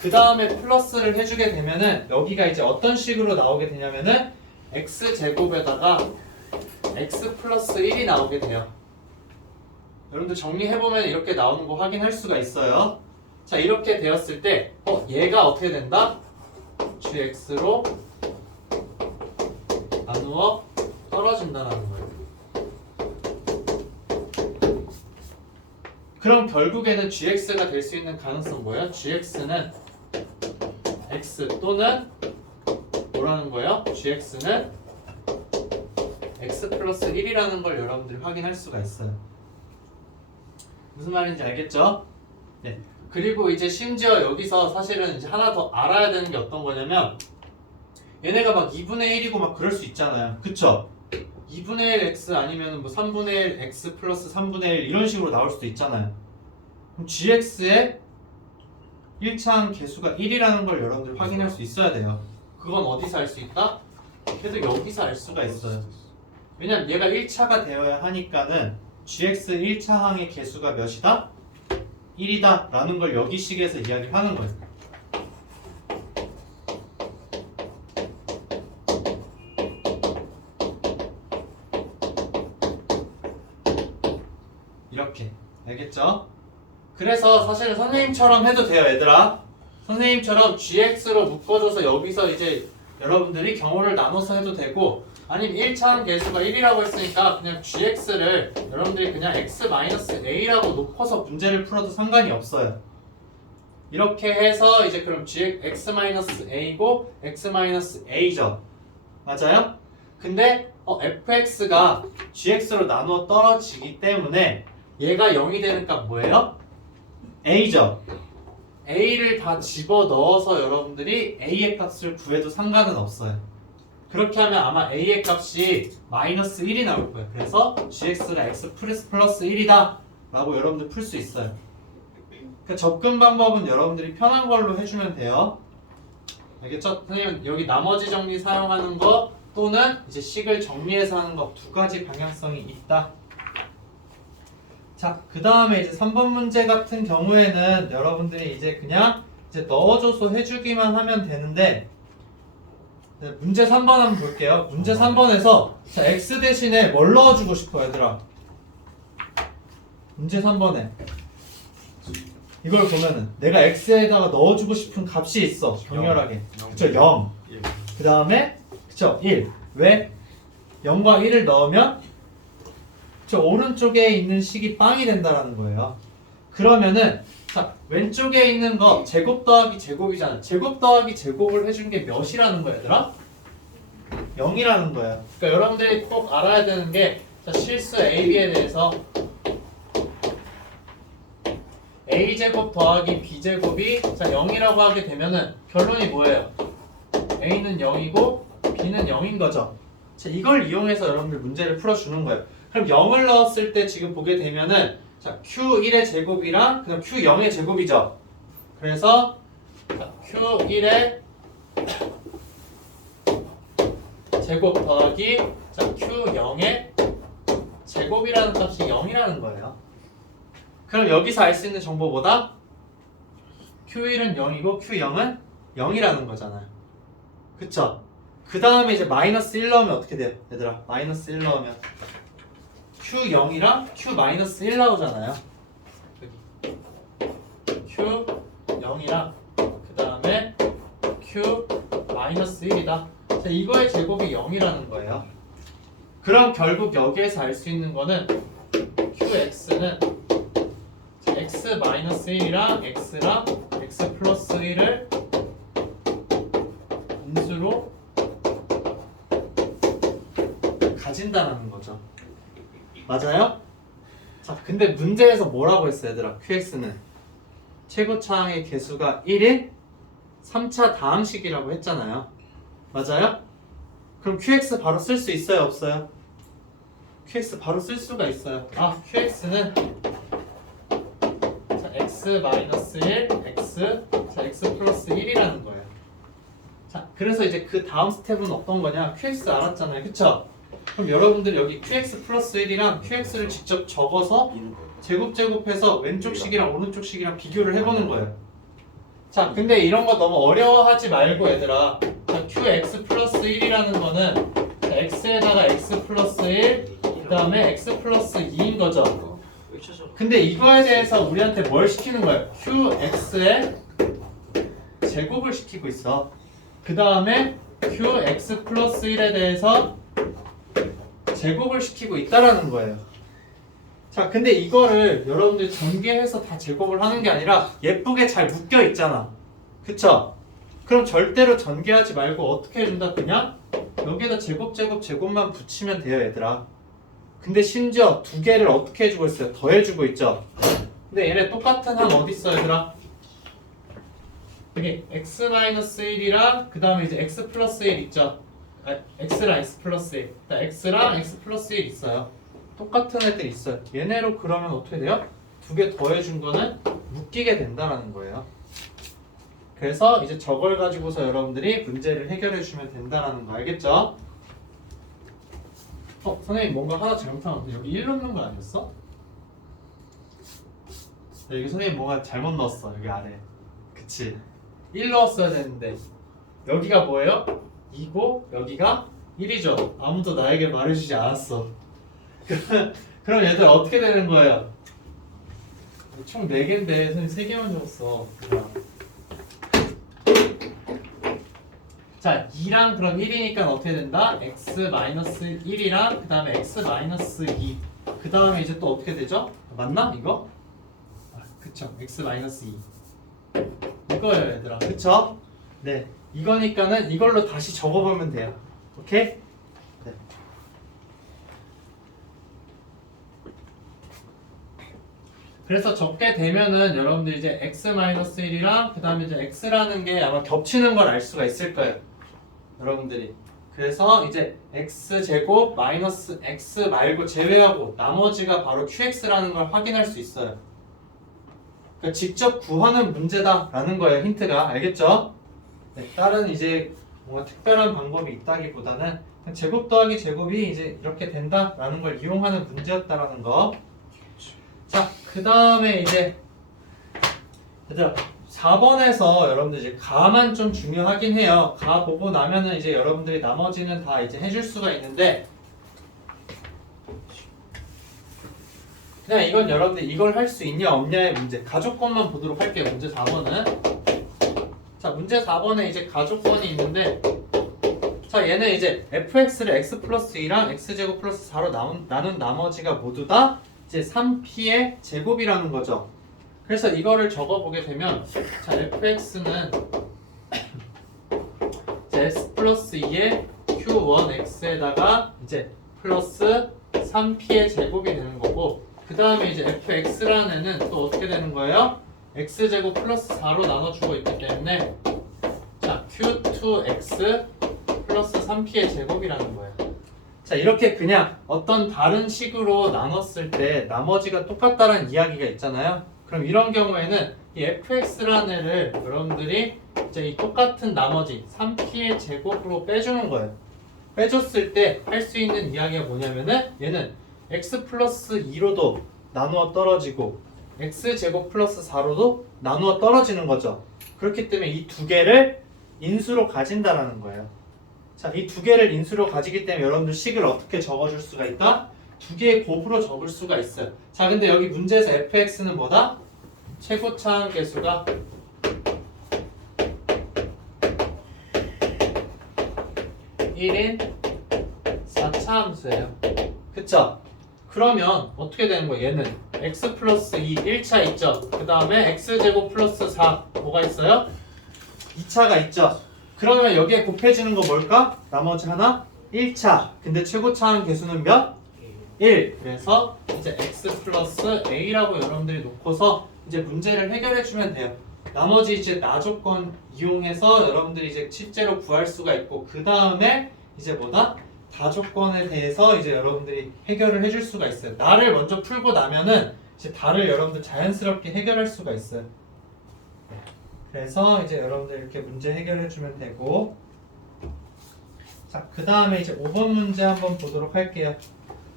그 다음에 플러스를 해주게 되면은 여기가 이제 어떤 식으로 나오게 되냐면은 x제곱에다가 x 플러스 1이 나오게 돼요. 여러분들 정리해보면 이렇게 나오는 거 확인할 수가 있어요. 자, 이렇게 되었을 때 얘가 어떻게 된다? gx로 나누어 떨어진다는 거예요. 그럼 결국에는 gx가 될 수 있는 가능성 뭐예요? gx는 x 또는 뭐라는 거예요? gx는 x 플러스 1이라는 걸 여러분들이 확인할 수가 있어요. 무슨 말인지 알겠죠? 네. 그리고 이제 심지어 여기서 사실은 이제 하나 더 알아야 되는 게 어떤 거냐면 얘네가 막 2분의 1이고 막 그럴 수 있잖아요. 그쵸? 2분의 1 x 아니면 뭐 3분의 1 x 플러스 3분의 1 이런 식으로 나올 수도 있잖아요. 그럼 gx의 1차항 개수가 1이라는 걸 여러분들 확인할 수 있어야 돼요. 그건 어디서 알 수 있다? 그래도 여기서 알 수가 있어요. 왜냐면 얘가 1차가 되어야 하니까는 gx 1차항의 개수가 몇이다? 1이다 라는 걸 여기 식에서 이야기하는 거예요. 이렇게 알겠죠? 그래서 사실은 선생님처럼 해도 돼요, 얘들아. 선생님처럼 gx로 묶어줘서 여기서 이제 여러분들이 경우를 나눠서 해도 되고, 아니면 1차항 개수가 1이라고 했으니까 그냥 gx를 여러분들이 그냥 x-a라고 놓고서 문제를 풀어도 상관이 없어요. 이렇게 해서 이제 그럼 x-a고 x-a죠. 맞아요? 근데 fx가 gx로 나누어 떨어지기 때문에 얘가 0이 되는 값 뭐예요? a죠. a를 다 집어넣어서 여러분들이 a의 값을 구해도 상관은 없어요. 그렇게 하면 아마 a의 값이 마이너스 1이 나올 거예요. 그래서 gx가 x 플러스 1이다 라고 여러분들 풀 수 있어요. 그러니까 접근 방법은 여러분들이 편한 걸로 해주면 돼요. 알겠죠? 선생님 여기 나머지 정리 사용하는 거 또는 이제 식을 정리해서 하는 거 두 가지 방향성이 있다. 자, 그 다음에 이제 3번 문제 같은 경우에는 여러분들이 이제 그냥 이제 넣어줘서 해주기만 하면 되는데, 문제 3번 한번 볼게요. 문제 3번에서 자, x 대신에 뭘 넣어주고 싶어, 얘들아? 문제 3번에 이걸 보면은 내가 x에다가 넣어주고 싶은 값이 있어, 격렬하게. 그쵸, 0. 그 다음에 그쵸, 1. 왜? 0과 1을 넣으면 저 오른쪽에 있는 식이 빵이 된다라는 거예요. 그러면은 자, 왼쪽에 있는 거 제곱 더하기 제곱이잖아. 제곱 더하기 제곱을 해준 게 몇이라는 거야, 얘들아? 0이라는 거예요. 그러니까 여러분들이 꼭 알아야 되는 게 자, 실수 AB에 대해서 A제곱 더하기 B제곱이 자 0이라고 하게 되면은 결론이 뭐예요? A는 0이고 B는 0인 거죠. 자, 이걸 이용해서 여러분들 문제를 풀어주는 거예요. 그럼 0을 넣었을 때 지금 보게 되면은 자, Q1의 제곱이랑 그다음 Q0의 제곱이죠. 그래서 자, Q1의 제곱 더하기 자, Q0의 제곱이라는 값이 0이라는 거예요. 그럼 여기서 알 수 있는 정보보다 Q1은 0이고 Q0은 0이라는 거잖아요. 그쵸? 그 다음에 이제 마이너스 1 넣으면 어떻게 돼요? 얘들아, 마이너스 1 넣으면 Q0이랑 Q-1 나오잖아요. Q0이랑 그 다음에 Q-1이다. 자, 이거의 제곱이 0이라는 거예요. 그럼 결국 여기에서 알 수 있는 거는 QX는 X-1이랑 X랑 X 플러스 1을 인수로 가진다는 거죠. 맞아요? 자, 근데 문제에서 뭐라고 했어, 얘들아? QX는 최고차항의 개수가 1인 3차 다항식이라고 했잖아요. 맞아요? 그럼 QX 바로 쓸 수 있어요, 없어요? QX 바로 쓸 수가 있어요. 아, QX는 자, X x 마이너스 1 x 자 x 플러스 1이라는 거예요. 자 그래서 이제 그 다음 스텝은 어떤 거냐? qx 알았잖아요, 그쵸? 그럼 여러분들 여기 qx 플러스 1이랑 qx를 직접 적어서 이는 거. 제곱해서 왼쪽 식이랑 오른쪽 식이랑 비교를 해보는 거예요. 자 근데 이런 거 너무 어려워하지 말고 얘들아, 자, qx 플러스 1이라는 거는 자, x에다가 x 플러스 1 그 다음에 x 플러스 2인 거죠. 근데 이거에 대해서 우리한테 뭘 시키는 거예요? qx에 제곱을 시키고 있어. 그 다음에 qx 플러스 1에 대해서 제곱을 시키고 있다라는 거예요. 자 근데 이거를 여러분들 전개해서 다 제곱을 하는 게 아니라 예쁘게 잘 묶여 있잖아, 그쵸? 그럼 절대로 전개하지 말고 어떻게 해준다? 그냥 여기에다 제곱만 붙이면 돼요, 얘들아. 근데 심지어 두 개를 어떻게 해주고 있어요? 더해주고 있죠. 근데 얘네 똑같은 항 어디 있어, 얘들아? 여기 x-1이랑 그 다음에 이제 x 플러스 1 있죠. x랑 x 플러스 1 x랑 x 플러스 1 있어요. 똑같은 애들 있어요. 얘네로 그러면 어떻게 돼요? 두 개 더해준 거는 묶이게 된다라는 거예요. 그래서 이제 저걸 가지고서 여러분들이 문제를 해결해 주면 된다라는 거 알겠죠? 선생님 뭔가 하나 잘못한 것 같아. 여기 1 넣는 거 아니었어? 네, 여기 선생님 뭔가 잘못 넣었어. 여기 아래. 그치? 1 넣었어야 되는데 여기가 뭐예요? 2고 여기가 1이죠. 아무도 나에게 말해주지 않았어. 그럼 얘들 어떻게 되는 거예요? 총 4개인데 선생님 3개만 적었어. 자 2랑 그럼 1이니까 어떻게 된다? x-1이랑 그 다음에 x-2 그 다음에 이제 또 어떻게 되죠? 맞나? 이거? 그쵸, x-2 이거예요 얘들아, 그쵸? 네, 이거니까는 이걸로 다시 적어보면 돼요. 오케이? 네. 그래서 적게 되면은 여러분들 이제 x-1이랑 그 다음에 이제 x라는 게 아마 겹치는 걸 알 수가 있을 거예요, 여러분들이. 그래서 이제 x제곱 마이너스 x 말고 제외하고 나머지가 바로 qx라는 걸 확인할 수 있어요. 그러니까 직접 구하는 문제다라는 거예요, 힌트가. 알겠죠? 네, 다른 이제 뭔가 특별한 방법이 있다기보다는 제곱 더하기 제곱이 이제 이렇게 된다라는 걸 이용하는 문제였다라는 거. 자, 그 다음에 이제 얘들아 4번에서 여러분들 이제 가만 좀 중요하긴 해요. 가 보고 나면은 이제 여러분들이 나머지는 다 이제 해줄 수가 있는데 그냥 이건 여러분들 이걸 할 수 있냐 없냐의 문제. 가족권만 보도록 할게요. 문제 4번은. 자, 문제 4번에 이제 가족권이 있는데 자, 얘는 이제 fx를 x 플러스 2랑 x제곱 플러스 4로 나눈 나머지가 모두 다 이제 3p의 제곱이라는 거죠. 그래서 이거를 적어보게 되면 자, fx는 s 플러스 2의 q1x에다가 이제 플러스 3p의 제곱이 되는 거고 그 다음에 이제 fx라는 애는 또 어떻게 되는 거예요? x제곱 플러스 4로 나눠주고 있기 때문에 자, q2x 플러스 3p의 제곱이라는 거예요. 자, 이렇게 그냥 어떤 다른 식으로 나눴을 때 나머지가 똑같다는 이야기가 있잖아요. 그럼 이런 경우에는 이 fx라는 애를 여러분들이 이제 이 똑같은 나머지 3p의 제곱으로 빼주는 거예요. 빼줬을 때 할 수 있는 이야기가 뭐냐면은 얘는 x 플러스 2로도 나누어 떨어지고 x제곱 플러스 4로도 나누어 떨어지는 거죠. 그렇기 때문에 이 두 개를 인수로 가진다라는 거예요. 자, 이 두 개를 인수로 가지기 때문에 여러분들 식을 어떻게 적어줄 수가 있다? 두 개의 곱으로 적을 수가 있어요. 자, 근데 여기 문제에서 fx는 뭐다? 최고차항 계수가 1인 4차 함수예요. 그쵸? 그러면 어떻게 되는 거예요? 얘는 x 플러스 2 1차 있죠? 그 다음에 x제곱 플러스 4 뭐가 있어요? 2차가 있죠? 그러면 여기에 곱해지는 거 뭘까? 나머지 하나 1차. 근데 최고차항 계수는 몇? 1. 그래서 이제 x 플러스 a라고 여러분들이 놓고서 이제 문제를 해결해 주면 돼요. 나머지 이제 나조건 이용해서 여러분들이 이제 실제로 구할 수가 있고 그 다음에 이제 뭐다? 다조건에 대해서 이제 여러분들이 해결을 해줄 수가 있어요. 나를 먼저 풀고 나면은 이제 달을 여러분들 자연스럽게 해결할 수가 있어요. 그래서 이제 여러분들 이렇게 문제 해결해 주면 되고, 자, 그 다음에 이제 5번 문제 한번 보도록 할게요.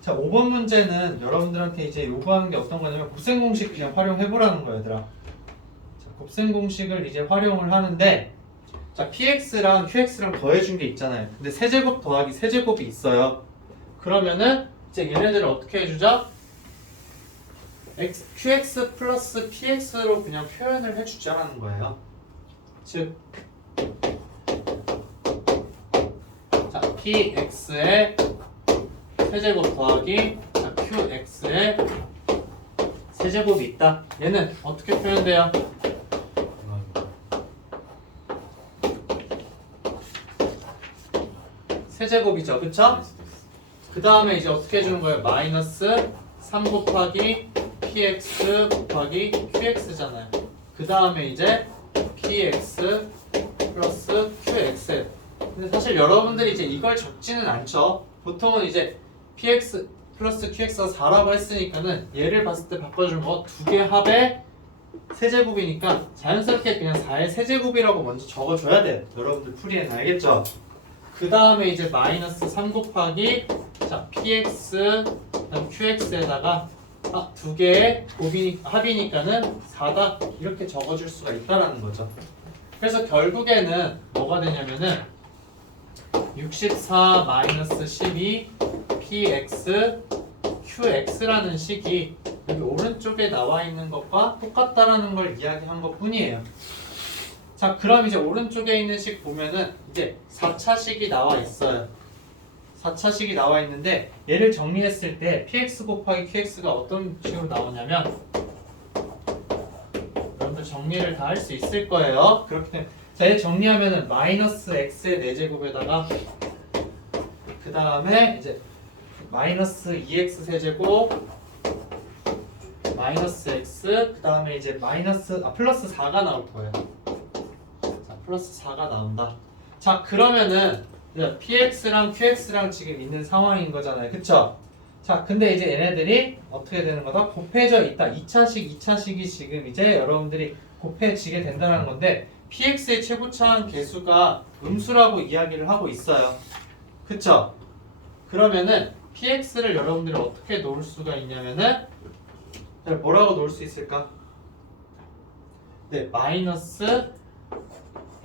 자, 5번 문제는 여러분들한테 이제 요구하는 게 어떤 거냐면 곱셈 공식 그냥 활용해 보라는 거예요, 얘들아. 자, 곱셈 공식을 이제 활용을 하는데, 자, px랑 qx랑 더해준 게 있잖아요. 근데 세제곱 더하기 세제곱이 있어요. 그러면은 이제 얘네들을 어떻게 해주죠? qx 플러스 px로 그냥 표현을 해주자라는 거예요. 즉, 자, px의 세제곱 더하기 자, qx의 세제곱이 있다. 얘는 어떻게 표현돼요? 세제곱이죠, 그쵸? 그 다음에 이제 어떻게 해주는 거예요? 마이너스 3 곱하기 px 곱하기 qx잖아요. 그 다음에 이제 px 플러스 qx. 근데 사실 여러분들이 이제 이걸 적지는 않죠. 보통은 이제 px 플러스 qx가 4라고 했으니까는 얘를 봤을 때 바꿔준 거 두 개 합의 세제곱이니까 자연스럽게 그냥 4의 세제곱이라고 먼저 적어줘야 돼요. 여러분들 풀이에는 알겠죠? 그 다음에 이제 마이너스 3 곱하기 자 px 그다음 qx에다가 두 개의 합이니까는 4다 이렇게 적어줄 수가 있다라는 거죠. 그래서 결국에는 뭐가 되냐면은 64 마이너스 12 px qx라는 식이 여기 오른쪽에 나와 있는 것과 똑같다라는 걸 이야기한 것 뿐이에요. 자, 그럼 이제 오른쪽에 있는 식 보면은 이제 4차식이 나와 있어요. 4차식이 나와 있는데 얘를 정리했을 때 px 곱하기 qx가 어떤 식으로 나오냐면 여러분들 정리를 다 할 수 있을 거예요. 그렇기 때문에 자, 얘 정리하면은 마이너스 x의 4제곱에다가 그 다음에 이제 마이너스 2x 세제곱 마이너스 x 그 다음에 이제 플러스 4가 나올 거예요. 자, 플러스 4가 나온다. 자, 그러면은 px랑 qx랑 지금 있는 상황인 거잖아요. 그쵸? 자, 근데 이제 얘네들이 어떻게 되는 거다? 곱해져 있다. 2차식이 지금 이제 여러분들이 곱해지게 된다는 건데 px의 최고차항 계수가 음수라고 이야기를 하고 있어요. 그쵸? 그러면은 px를 여러분들이 어떻게 놓을 수가 있냐면은 뭐라고 놓을 수 있을까? 네, 마이너스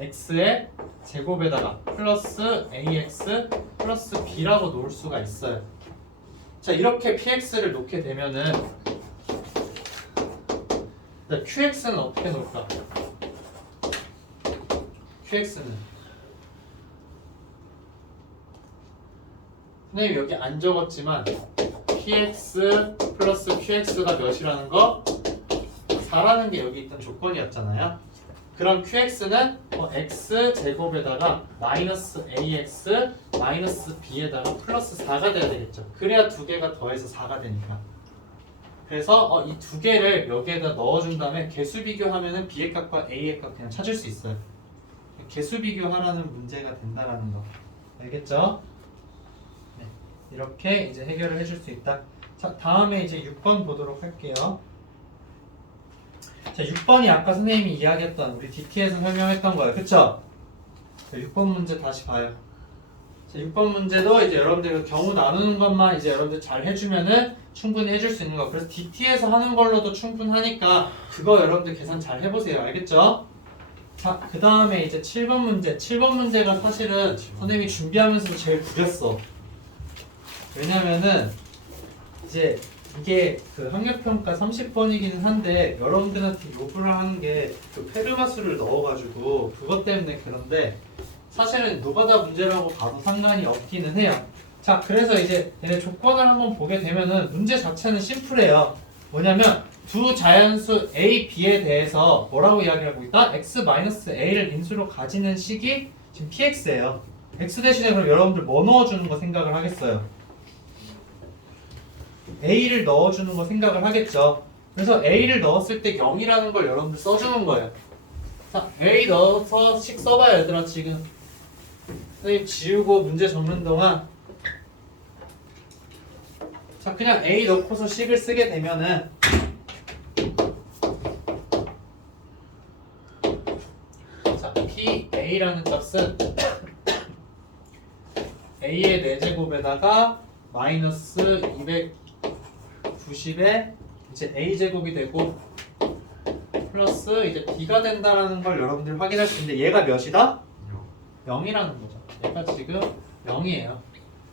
x의 제곱에다가 플러스 ax 플러스 b라고 놓을 수가 있어요. 자, 이렇게 px를 놓게 되면은 qx는 어떻게 놓을까? qx는 선생님 여기 안 적었지만 px 플러스 qx가 몇이라는 거? 4라는 게 여기 있던 조건이었잖아요. 그럼 qx는 x 제곱에다가 마이너스 ax 마이너스 b에다가 플러스 4가 돼야 되겠죠. 그래야 두 개가 더해서 4가 되니까. 그래서 이 두 개를 여기에다 넣어준 다음에 개수 비교하면은 b의 값과 a의 값 그냥 찾을 수 있어요. 개수 비교하라는 문제가 된다라는 거. 알겠죠? 네, 이렇게 이제 해결을 해줄 수 있다. 자, 다음에 이제 6번 보도록 할게요. 자, 6번이 아까 선생님이 이야기했던 우리 DT에서 설명했던 거예요. 그쵸? 자, 6번 문제 다시 봐요. 자, 6번 문제도 이제 여러분들 경우 나누는 것만 이제 여러분들 잘 해주면은 충분히 해줄 수 있는 거. 그래서 DT에서 하는 걸로도 충분하니까 그거 여러분들 계산 잘 해보세요. 알겠죠? 자, 그 다음에 이제 7번 문제. 7번 문제가 사실은 선생님이 준비하면서 제일 구렸어. 왜냐면은 이제 이게 그 학력평가 30번이기는 한데 여러분들한테 요구를 하는 게 그 페르마수를 넣어가지고 그것 때문에 그런데 사실은 노가다 문제라고 봐도 상관이 없기는 해요. 자, 그래서 이제 얘네 조건을 한번 보게 되면은 문제 자체는 심플해요. 뭐냐면 두 자연수 a, b에 대해서 뭐라고 이야기하고 있다? x-a를 인수로 가지는 식이 지금 px예요. x 대신에 그럼 여러분들 뭐 넣어주는 거 생각을 하겠어요? a를 넣어주는 거 생각을 하겠죠. 그래서 a를 넣었을 때 0이라는 걸 여러분들 써주는 거예요. 자, a 넣어서 식 써봐요, 얘들아. 지금 선생님 지우고 문제 적는 동안 자, 그냥 a 넣고서 식을 쓰게 되면은 자, PA라는 값은 A의 4제곱에다가 마이너스 290에 이제 A제곱이 되고 플러스 이제 B가 된다라는 걸 여러분들이 확인할 수 있는데 얘가 몇이다? 0이라는 거죠. 얘가 지금 0이에요.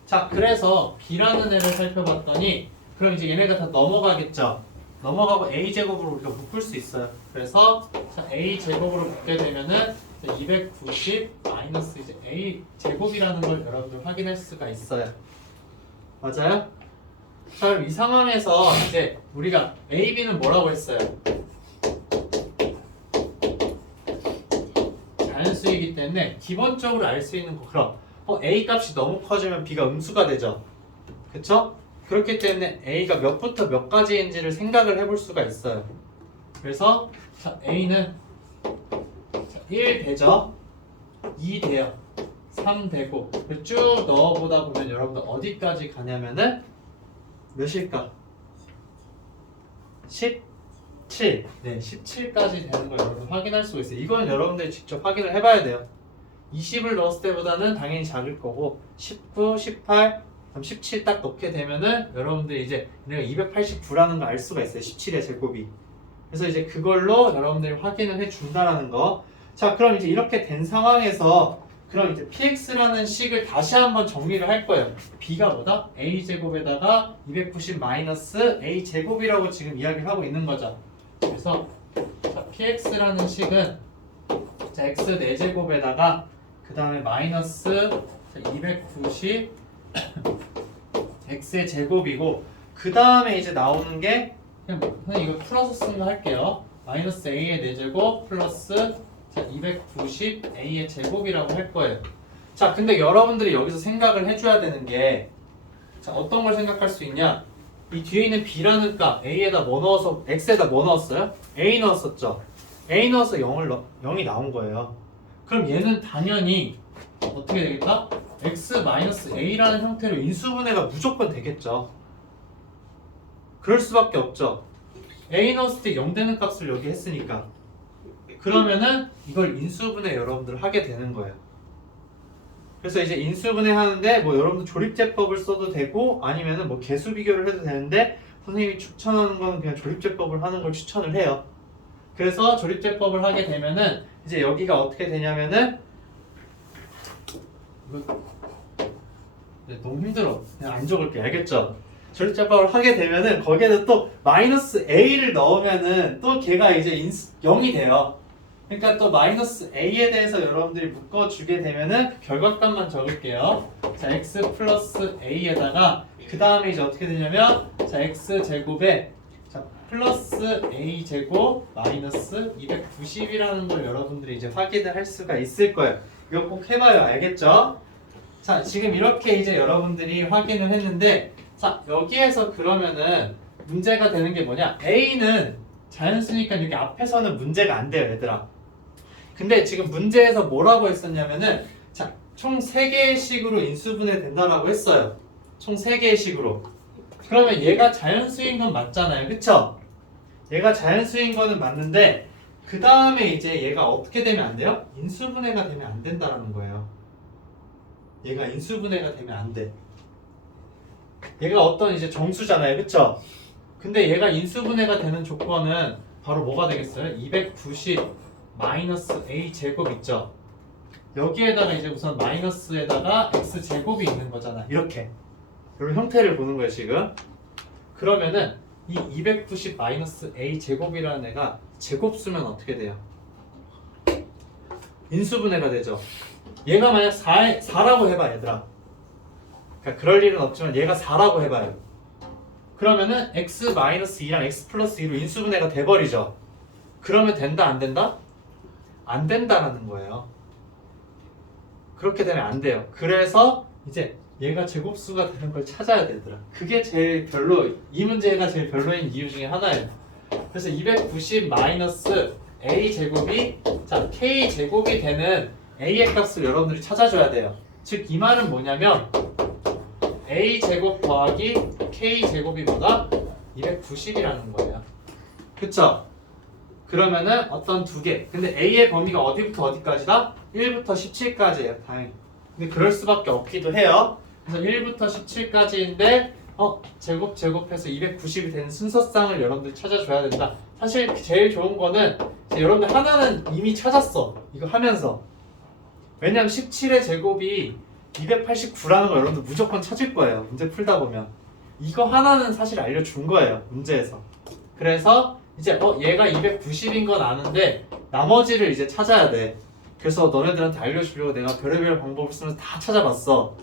자, 그래서 B라는 애를 살펴봤더니 그럼 이제 얘네가 다 넘어가겠죠. 넘어가고 A제곱으로 우리가 묶을 수 있어요. 그래서 자, A제곱으로 묶게 되면은 290 마이너스 이제 A제곱이라는 걸 여러분들 확인할 수가 있어요. 맞아요? 자, 그럼 이 상황에서 이제 우리가 A, B는 뭐라고 했어요? 자연수이기 때문에 기본적으로 알 수 있는 거 그럼 A 값이 너무 커지면 B가 음수가 되죠. 그쵸? 그렇기 때문에 A가 몇부터 몇 가지인지를 생각을 해볼 수가 있어요. 그래서 자, A는 1 되죠? 2 돼요. 3 되고 쭉 넣어보다 보면 여러분들 어디까지 가냐면은 몇일까? 17. 네, 17까지 되는 걸 여러분 확인할 수가 있어요. 이건 여러분들이 직접 확인을 해봐야 돼요. 20을 넣었을 때보다는 당연히 작을 거고 19, 18, 17 딱 넣게 되면은 여러분들이 이제 얘가 289라는 걸 알 수가 있어요. 17의 제곱이. 그래서 이제 그걸로 여러분들이 확인을 해준다라는 거. 자, 그럼 이제 이렇게 된 상황에서 그럼 이제 px라는 식을 다시 한번 정리를 할 거예요. b가 뭐다? a제곱에다가 290 마이너스 a제곱이라고 지금 이야기를 하고 있는 거죠. 그래서 자, px라는 식은 자, x 4제곱에다가 그 다음에 마이너스 290 x의 제곱이고 그 다음에 이제 나오는 게 그냥 이거 풀어서 쓴 거 할게요. 마이너스 a의 4제곱 플러스 290 a의 제곱이라고 할 거예요. 자, 근데 여러분들이 여기서 생각을 해줘야 되는 게 자, 어떤 걸 생각할 수 있냐? 이 뒤에 있는 b라는 값 a에다 뭐 넣어서 x에다 뭐 넣었어요? a 넣었었죠. a 넣어서 0이 나온 거예요. 그럼 얘는 당연히 어떻게 되겠다? x-a라는 형태로 인수분해가 무조건 되겠죠. 그럴 수밖에 없죠. a 넣었을 때 0 되는 값을 여기 했으니까. 그러면은 이걸 인수분해 여러분들 하게 되는 거예요. 그래서 이제 인수분해 하는데 뭐 여러분들 조립제법을 써도 되고 아니면은 뭐 개수 비교를 해도 되는데 선생님이 추천하는 건 그냥 조립제법을 하는 걸 추천을 해요. 그래서 조립제법을 하게 되면은 이제 여기가 어떻게 되냐면은 너무 힘들어. 그냥 안 적을게. 알겠죠? 조립제법을 하게 되면은 거기에는 또 마이너스 a를 넣으면은 또 걔가 이제 0이 돼요. 그러니까 또 마이너스 a에 대해서 여러분들이 묶어주게 되면은 그 결과값만 적을게요. 자, x 플러스 a에다가 그 다음에 이제 어떻게 되냐면 자, x 제곱에 자, 플러스 a 제곱 마이너스 290이라는 걸 여러분들이 이제 확인을 할 수가 있을 거예요. 이거 꼭 해봐요. 알겠죠? 자, 지금 이렇게 이제 여러분들이 확인을 했는데 자, 여기에서 그러면은 문제가 되는 게 뭐냐? a는 자연수니까 여기 앞에서는 문제가 안 돼요, 얘들아. 근데 지금 문제에서 뭐라고 했었냐면은 자, 총 3개의 식으로 인수분해 된다라고 했어요. 총 3개의 식으로. 그러면 얘가 자연수인 건 맞잖아요. 그쵸? 얘가 자연수인 거는 맞는데 그 다음에 이제 얘가 어떻게 되면 안 돼요? 인수분해가 되면 안 된다라는 거예요. 얘가 인수분해가 되면 안 돼. 얘가 어떤 이제 정수잖아요. 그쵸? 근데 얘가 인수분해가 되는 조건은 바로 뭐가 되겠어요? 290 마이너스 a 제곱 있죠? 여기에다가 이제 우선 마이너스에다가 x 제곱이 있는 거잖아. 이렇게. 이런 형태를 보는 거예요, 지금. 그러면은 이 290 마이너스 a 제곱이라는 애가 제곱수면 어떻게 돼요? 인수분해가 되죠. 얘가 만약 4라고 해봐, 얘들아. 그러니까 그럴 일은 없지만 얘가 4라고 해봐요. 그러면은 x-2랑 x 플러스 2로 인수분해가 돼버리죠. 그러면 된다, 안 된다? 안 된다라는 거예요. 그렇게 되면 안 돼요. 그래서 이제 얘가 제곱수가 되는 걸 찾아야 되더라. 그게 제일 이 문제가 제일 별로인 이유 중에 하나예요. 그래서 290 마이너스 a 제곱이 자 k 제곱이 되는 a의 값을 여러분들이 찾아줘야 돼요. 즉 이 말은 뭐냐면 a 제곱 더하기 k 제곱이 뭐다? 290이라는 거예요. 그쵸? 그러면은 어떤 두 개. 근데 A의 범위가 어디부터 어디까지다? 1부터 17까지예요. 다행히. 근데 그럴 수밖에 없기도 해요. 그래서 1부터 17까지인데 제곱해서 290이 되는 순서쌍을 여러분들 찾아줘야 된다. 사실 제일 좋은 거는 여러분들 하나는 이미 찾았어. 이거 하면서. 왜냐면 17의 제곱이 289라는 거 여러분들 무조건 찾을 거예요. 문제 풀다 보면. 이거 하나는 사실 알려준 거예요. 문제에서. 그래서 이제 얘가 290인 건 아는데 나머지를 이제 찾아야 돼. 그래서 너네들한테 알려주려고 내가 별의별 방법을 쓰면서 다 찾아봤어.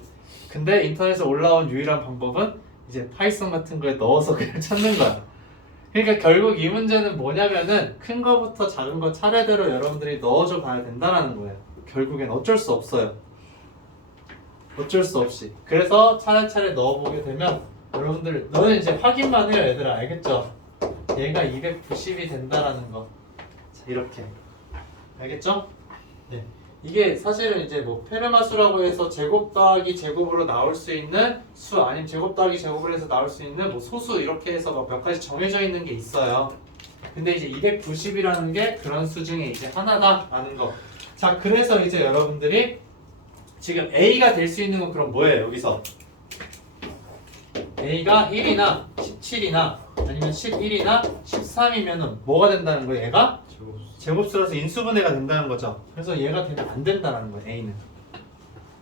근데 인터넷에 올라온 유일한 방법은 이제 파이썬 같은 거에 넣어서 그냥 찾는 거야. 그러니까 결국 이 문제는 뭐냐면은 큰 거부터 작은 거 차례대로 여러분들이 넣어줘 봐야 된다는 거예요. 결국엔 어쩔 수 없어요. 어쩔 수 없이. 그래서 차례차례 넣어보게 되면 여러분들 너는 이제 확인만 해요, 얘들아. 알겠죠? 얘가 290이 된다라는 거. 자, 이렇게. 알겠죠? 네. 이게 사실은 이제 뭐 페르마수라고 해서 제곱 더하기 제곱으로 나올 수 있는 수 아니면 제곱 더하기 제곱으로 해서 나올 수 있는 뭐 소수 이렇게 해서 몇 가지 정해져 있는 게 있어요. 근데 이제 290이라는 게 그런 수 중에 이제 하나다라는 거. 자, 그래서 이제 여러분들이 지금 A가 될 수 있는 건 그럼 뭐예요? 여기서 A가 1이나 17이나 아니면 11이나 13이면은 뭐가 된다는 거예요? 얘가 제곱수라서 인수분해가 된다는 거죠. 그래서 얘가 되면 안 된다는 거예요. A는.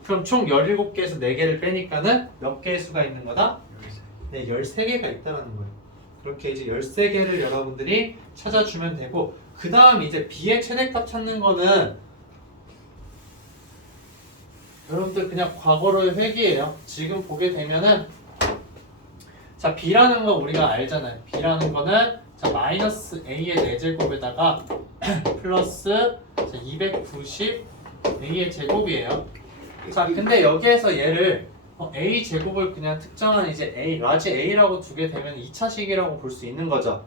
그럼 총 17개에서 4개를 빼니까는 몇 개의 수가 있는 거다? 네, 13개가 있다는 거예요. 그렇게 이제 13개를 여러분들이 찾아주면 되고 그 다음 이제 B의 최대값 찾는 거는 여러분들 그냥 과거로의 회귀예요. 지금 보게 되면은 자, B라는 거 우리가 알잖아요. B라는 거는 자, 마이너스 A의 4제곱에다가 플러스 290 A의 제곱이에요. 자, 근데 여기에서 얘를 A 제곱을 그냥 특정한 이제 A, 라지 A라고 두게 되면 2차식이라고 볼 수 있는 거죠.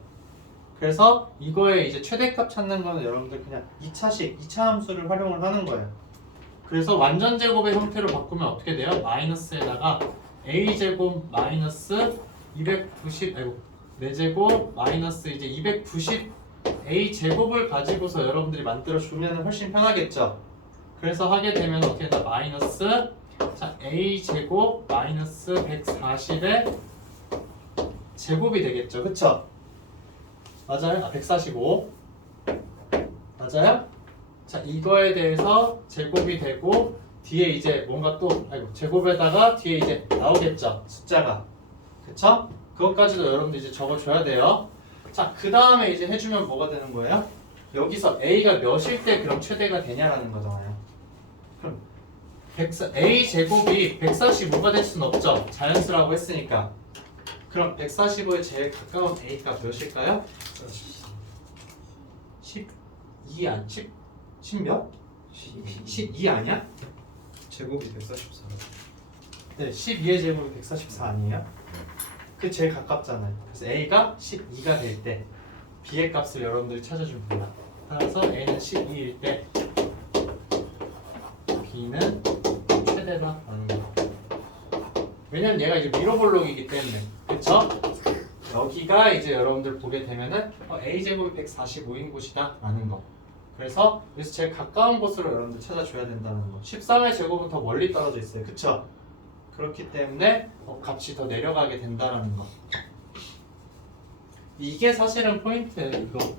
그래서 이거의 이제 최대값 찾는 거는 여러분들 그냥 2차식, 2차 함수를 활용을 하는 거예요. 그래서 완전 제곱의 형태로 바꾸면 어떻게 돼요? 마이너스에다가 A 제곱 마이너스 290, 4제곱 마이너스 이제 290 A 제곱을 가지고서 여러분들이 만들어 주면 훨씬 편하겠죠. 그래서 하게 되면 어떻게 된다? 마이너스 자 A 제곱 마이너스 140의 제곱이 되겠죠. 그쵸? 맞아요? 145 맞아요? 자 이거에 대해서 제곱이 되고 뒤에 이제 뭔가 또 제곱에다가 뒤에 이제 나오겠죠. 숫자가. 그쵸? 그것까지도 여러분들 이제 적어줘야 돼요. 자, 그 다음에 이제 해주면 뭐가 되는 거예요? 여기서 A가 몇일 때 그럼 최대가 되냐라는 거잖아요. 그럼 A 제곱이 145가 될 수는 없죠. 자연수라고 했으니까. 그럼 145에 제일 가까운 A가 몇일까요? 12 아니 10 몇? 12 아니야? 제곱이 144. 네, 12의 제곱이 144 아니에요? 그 제일 가깝잖아요. 그래서 A가 12가 될 때 B의 값을 여러분들이 찾아주면 됩니다. 따라서 A는 12일 때 B는 최대다 라는 거. 왜냐면 얘가 이제 미로볼록이기 때문에. 그쵸? 여기가 이제 여러분들 보게 되면은 A 제곱이 145인 곳이다 라는 거. 그래서 여기서 제일 가까운 곳으로 여러분들 찾아줘야 된다는 거. 13의 제곱은 더 멀리 떨어져 있어요. 그쵸? 그렇기 때문에 값이 더 내려가게 된다는 거. 이게 사실은 포인트예요. 이거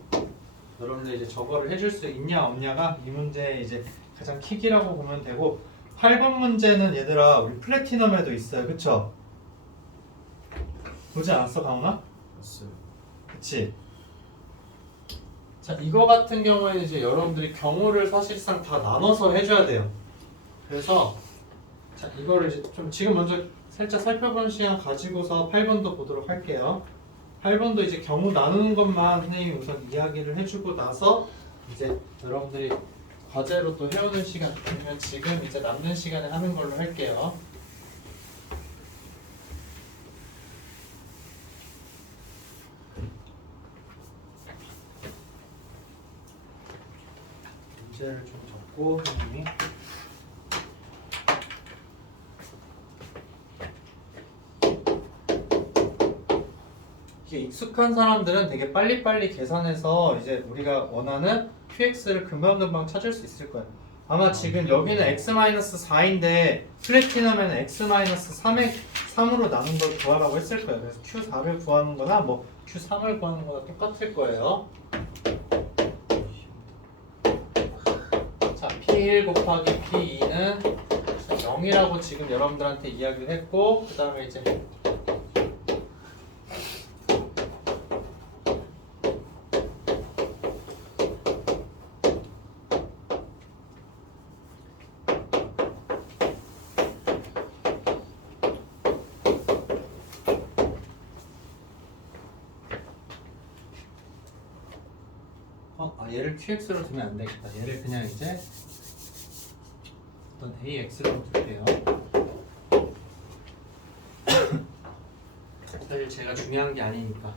여러분들 이제 저거를 해줄 수 있냐 없냐가 이 문제의 이제 가장 킥이라고 보면 되고 8번 문제는 얘들아 우리 플래티넘에도 있어요. 그쵸? 보지 않았어 강훈아? 봤어요. 그치? 자 이거 같은 경우에는 이제 여러분들이 경우를 사실상 다 나눠서 해줘야 돼요. 그래서 자 이거를 이제 좀 지금 먼저 살짝 살펴본 시간 가지고서 8번도 보도록 할게요. 8번도 이제 경우 나누는 것만 선생님이 우선 이야기를 해주고 나서 이제 여러분들이 과제로 또 해오는 시간 아니면 지금 이제 남는 시간에 하는 걸로 할게요. 문제를 좀 적고 선생님이 이게 익숙한 사람들은 되게 빨리빨리 계산해서 이제 우리가 원하는 QX를 금방금방 찾을 수 있을 거예요. 아마 지금 여기는 X-4인데 플래티넘에는 X-3으로 나눈 걸 구하라고 했을 거예요. 그래서 Q4를 구하는 거나 뭐 Q3을 구하는 거나 똑같을 거예요. 자, P1 곱하기 P2는 0이라고 지금 여러분들한테 이야기를 했고, 그 다음에 이제 얘를 QX로 두면 안 되겠다. 얘를 그냥 이제 어떤 AX로 둘게요. 사실 제가 중요한 게 아니니까.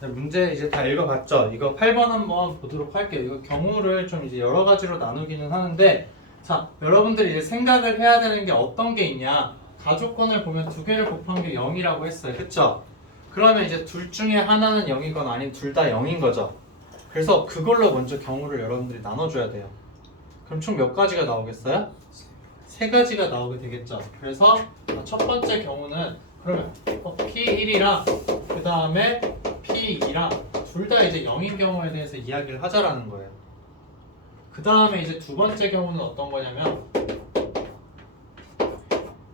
문제 이제 다 읽어봤죠? 이거 8번 한번 보도록 할게요. 이거 경우를 좀 이제 여러 가지로 나누기는 하는데, 자, 여러분들이 이제 생각을 해야 되는 게 어떤 게 있냐? 가족권을 보면 두 개를 곱한 게 0이라고 했어요. 그쵸? 그러면 이제 둘 중에 하나는 0이건 아닌 둘 다 0인 거죠. 그래서 그걸로 먼저 경우를 여러분들이 나눠줘야 돼요. 그럼 총 몇 가지가 나오겠어요? 세 가지가 나오게 되겠죠. 그래서 첫 번째 경우는 그러면 P1이랑 그 다음에 P2랑 둘 다 이제 0인 경우에 대해서 이야기를 하자라는 거예요. 그 다음에 이제 두 번째 경우는 어떤 거냐면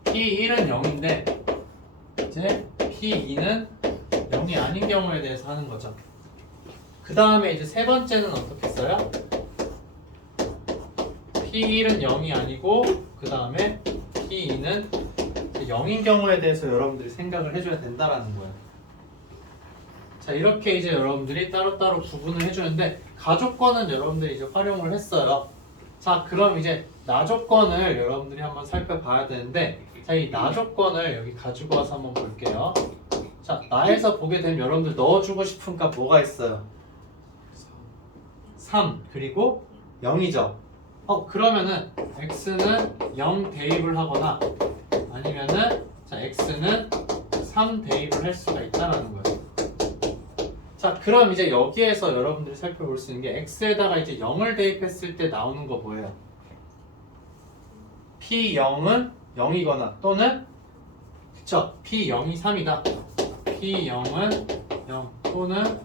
P1은 0인데 이제 P2는 0이 아닌 경우에 대해서 하는 거죠. 그 다음에 이제 세 번째는 어떻게 써요? P1은 0이 아니고 그 다음에 P2는 0인 경우에 대해서 여러분들이 생각을 해줘야 된다라는 거예요. 자, 이렇게 이제 여러분들이 따로따로 구분을 해주는데 가족권은 여러분들이 이제 활용을 했어요. 자, 그럼 이제 나조건을 여러분들이 한번 살펴봐야 되는데, 자, 이 나조건을 여기 가지고 와서 한번 볼게요. 자, 나에서 보게 되면 여러분들 넣어주고 싶은 값 뭐가 있어요? 3 그리고 0이죠. 그러면은 x는 0 대입을 하거나 아니면은 자, x는 3 대입을 할 수가 있다는 거예요. 자, 그럼 이제 여기에서 여러분들이 살펴볼 수 있는 게 x에다가 이제 0을 대입했을 때 나오는 거 뭐예요? P0은 0이거나 또는 그쵸? P0이 3이다. P0은 0 또는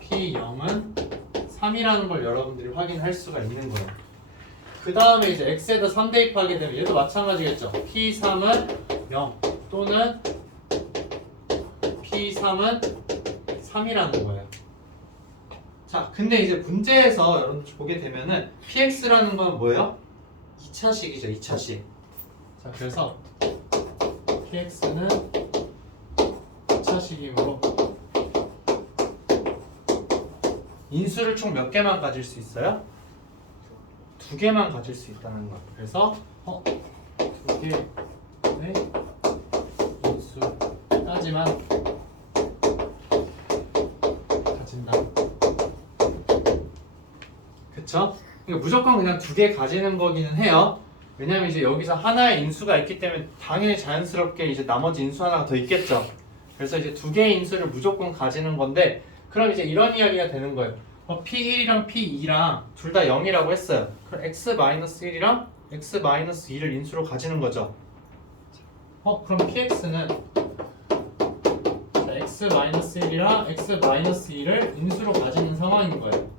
P0은 3이라는 걸 여러분들이 확인할 수가 있는 거예요. 그 다음에 이제 x에다 3 대입하게 되면 얘도 마찬가지겠죠. P3은 0 또는 P3은 3이라는 거예요. 자, 근데 이제 문제에서 여러분들 보게 되면은 PX라는 건 뭐예요? 2차식이죠, 2차식. 자, 그래서 PX는 2차식이므로 인수를 총 몇 개만 가질 수 있어요? 2개만 가질 수 있다는 거. 그래서 2개의 인수까지만 가진다. 그쵸? 그러니까 무조건 그냥 2개 가지는 거기는 해요. 왜냐면 이제 여기서 하나의 인수가 있기 때문에 당연히 자연스럽게 이제 나머지 인수 하나가 더 있겠죠. 그래서 이제 2개의 인수를 무조건 가지는 건데, 그럼 이제 이런 이야기가 되는 거예요. P1이랑 P2랑 둘 다 0이라고 했어요. 그럼 X-1이랑 X-2를 인수로 가지는 거죠. 그럼 PX는 X-1이랑 X-2를 인수로 가지는 상황인 거예요.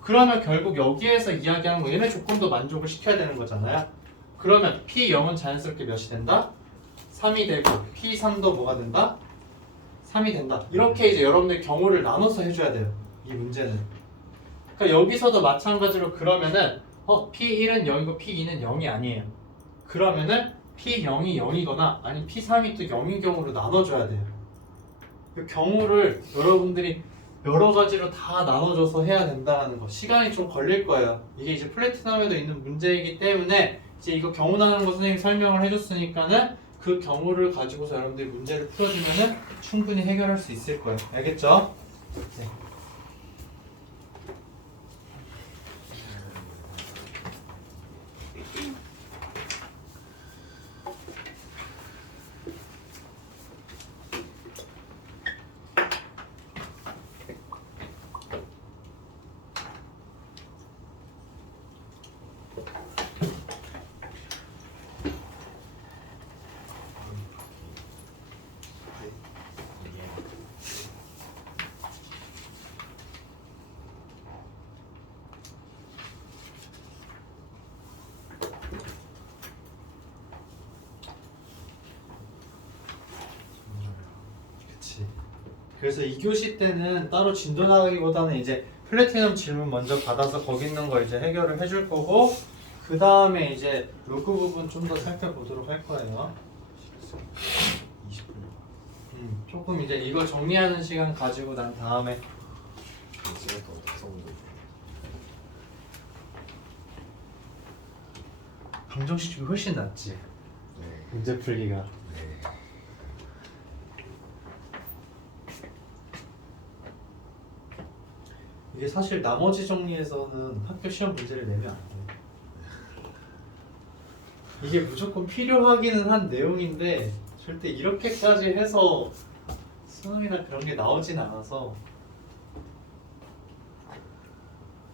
그러면 결국 여기에서 이야기하는 거 얘네 조건도 만족을 시켜야 되는 거잖아요. 그러면 P0은 자연스럽게 몇이 된다? 3이 되고 P3도 뭐가 된다? 3이 된다. 이렇게 이제 여러분들 경우를 나눠서 해줘야 돼요. 이 문제는. 그러니까 여기서도 마찬가지로 그러면은 P1은 0이고 P2는 0이 아니에요. 그러면은 P0이 0이거나 아니 P3이 또 0인 경우로 나눠줘야 돼요. 그 경우를 여러분들이 여러 가지로 다 나눠줘서 해야 된다는 거. 시간이 좀 걸릴 거예요. 이게 이제 플래티넘에도 있는 문제이기 때문에 이제 이거 경우 나누는 거 선생님이 설명을 해줬으니까는 그 경우를 가지고서 여러분들이 문제를 풀어주면은 충분히 해결할 수 있을 거예요. 알겠죠? 네. 그래서 2교시 때는 따로 진도나가기보다는 이제 플래티넘 질문 먼저 받아서 거기 있는 거 이제 해결을 해줄 거고 그 다음에 이제 로그 부분 좀 더 살펴보도록 할 거예요. 20분. 조금 이제 이걸 정리하는 시간 가지고 난 다음에 제가 더 써본다. 방정식이 훨씬 낫지. 네. 문제 풀기가. 네. 이게 사실 나머지 정리에서는 학교 시험 문제를 내면 안 돼. 이게 무조건 필요하기는 한 내용인데 절대 이렇게까지 해서 수능이나 그런 게 나오진 않아서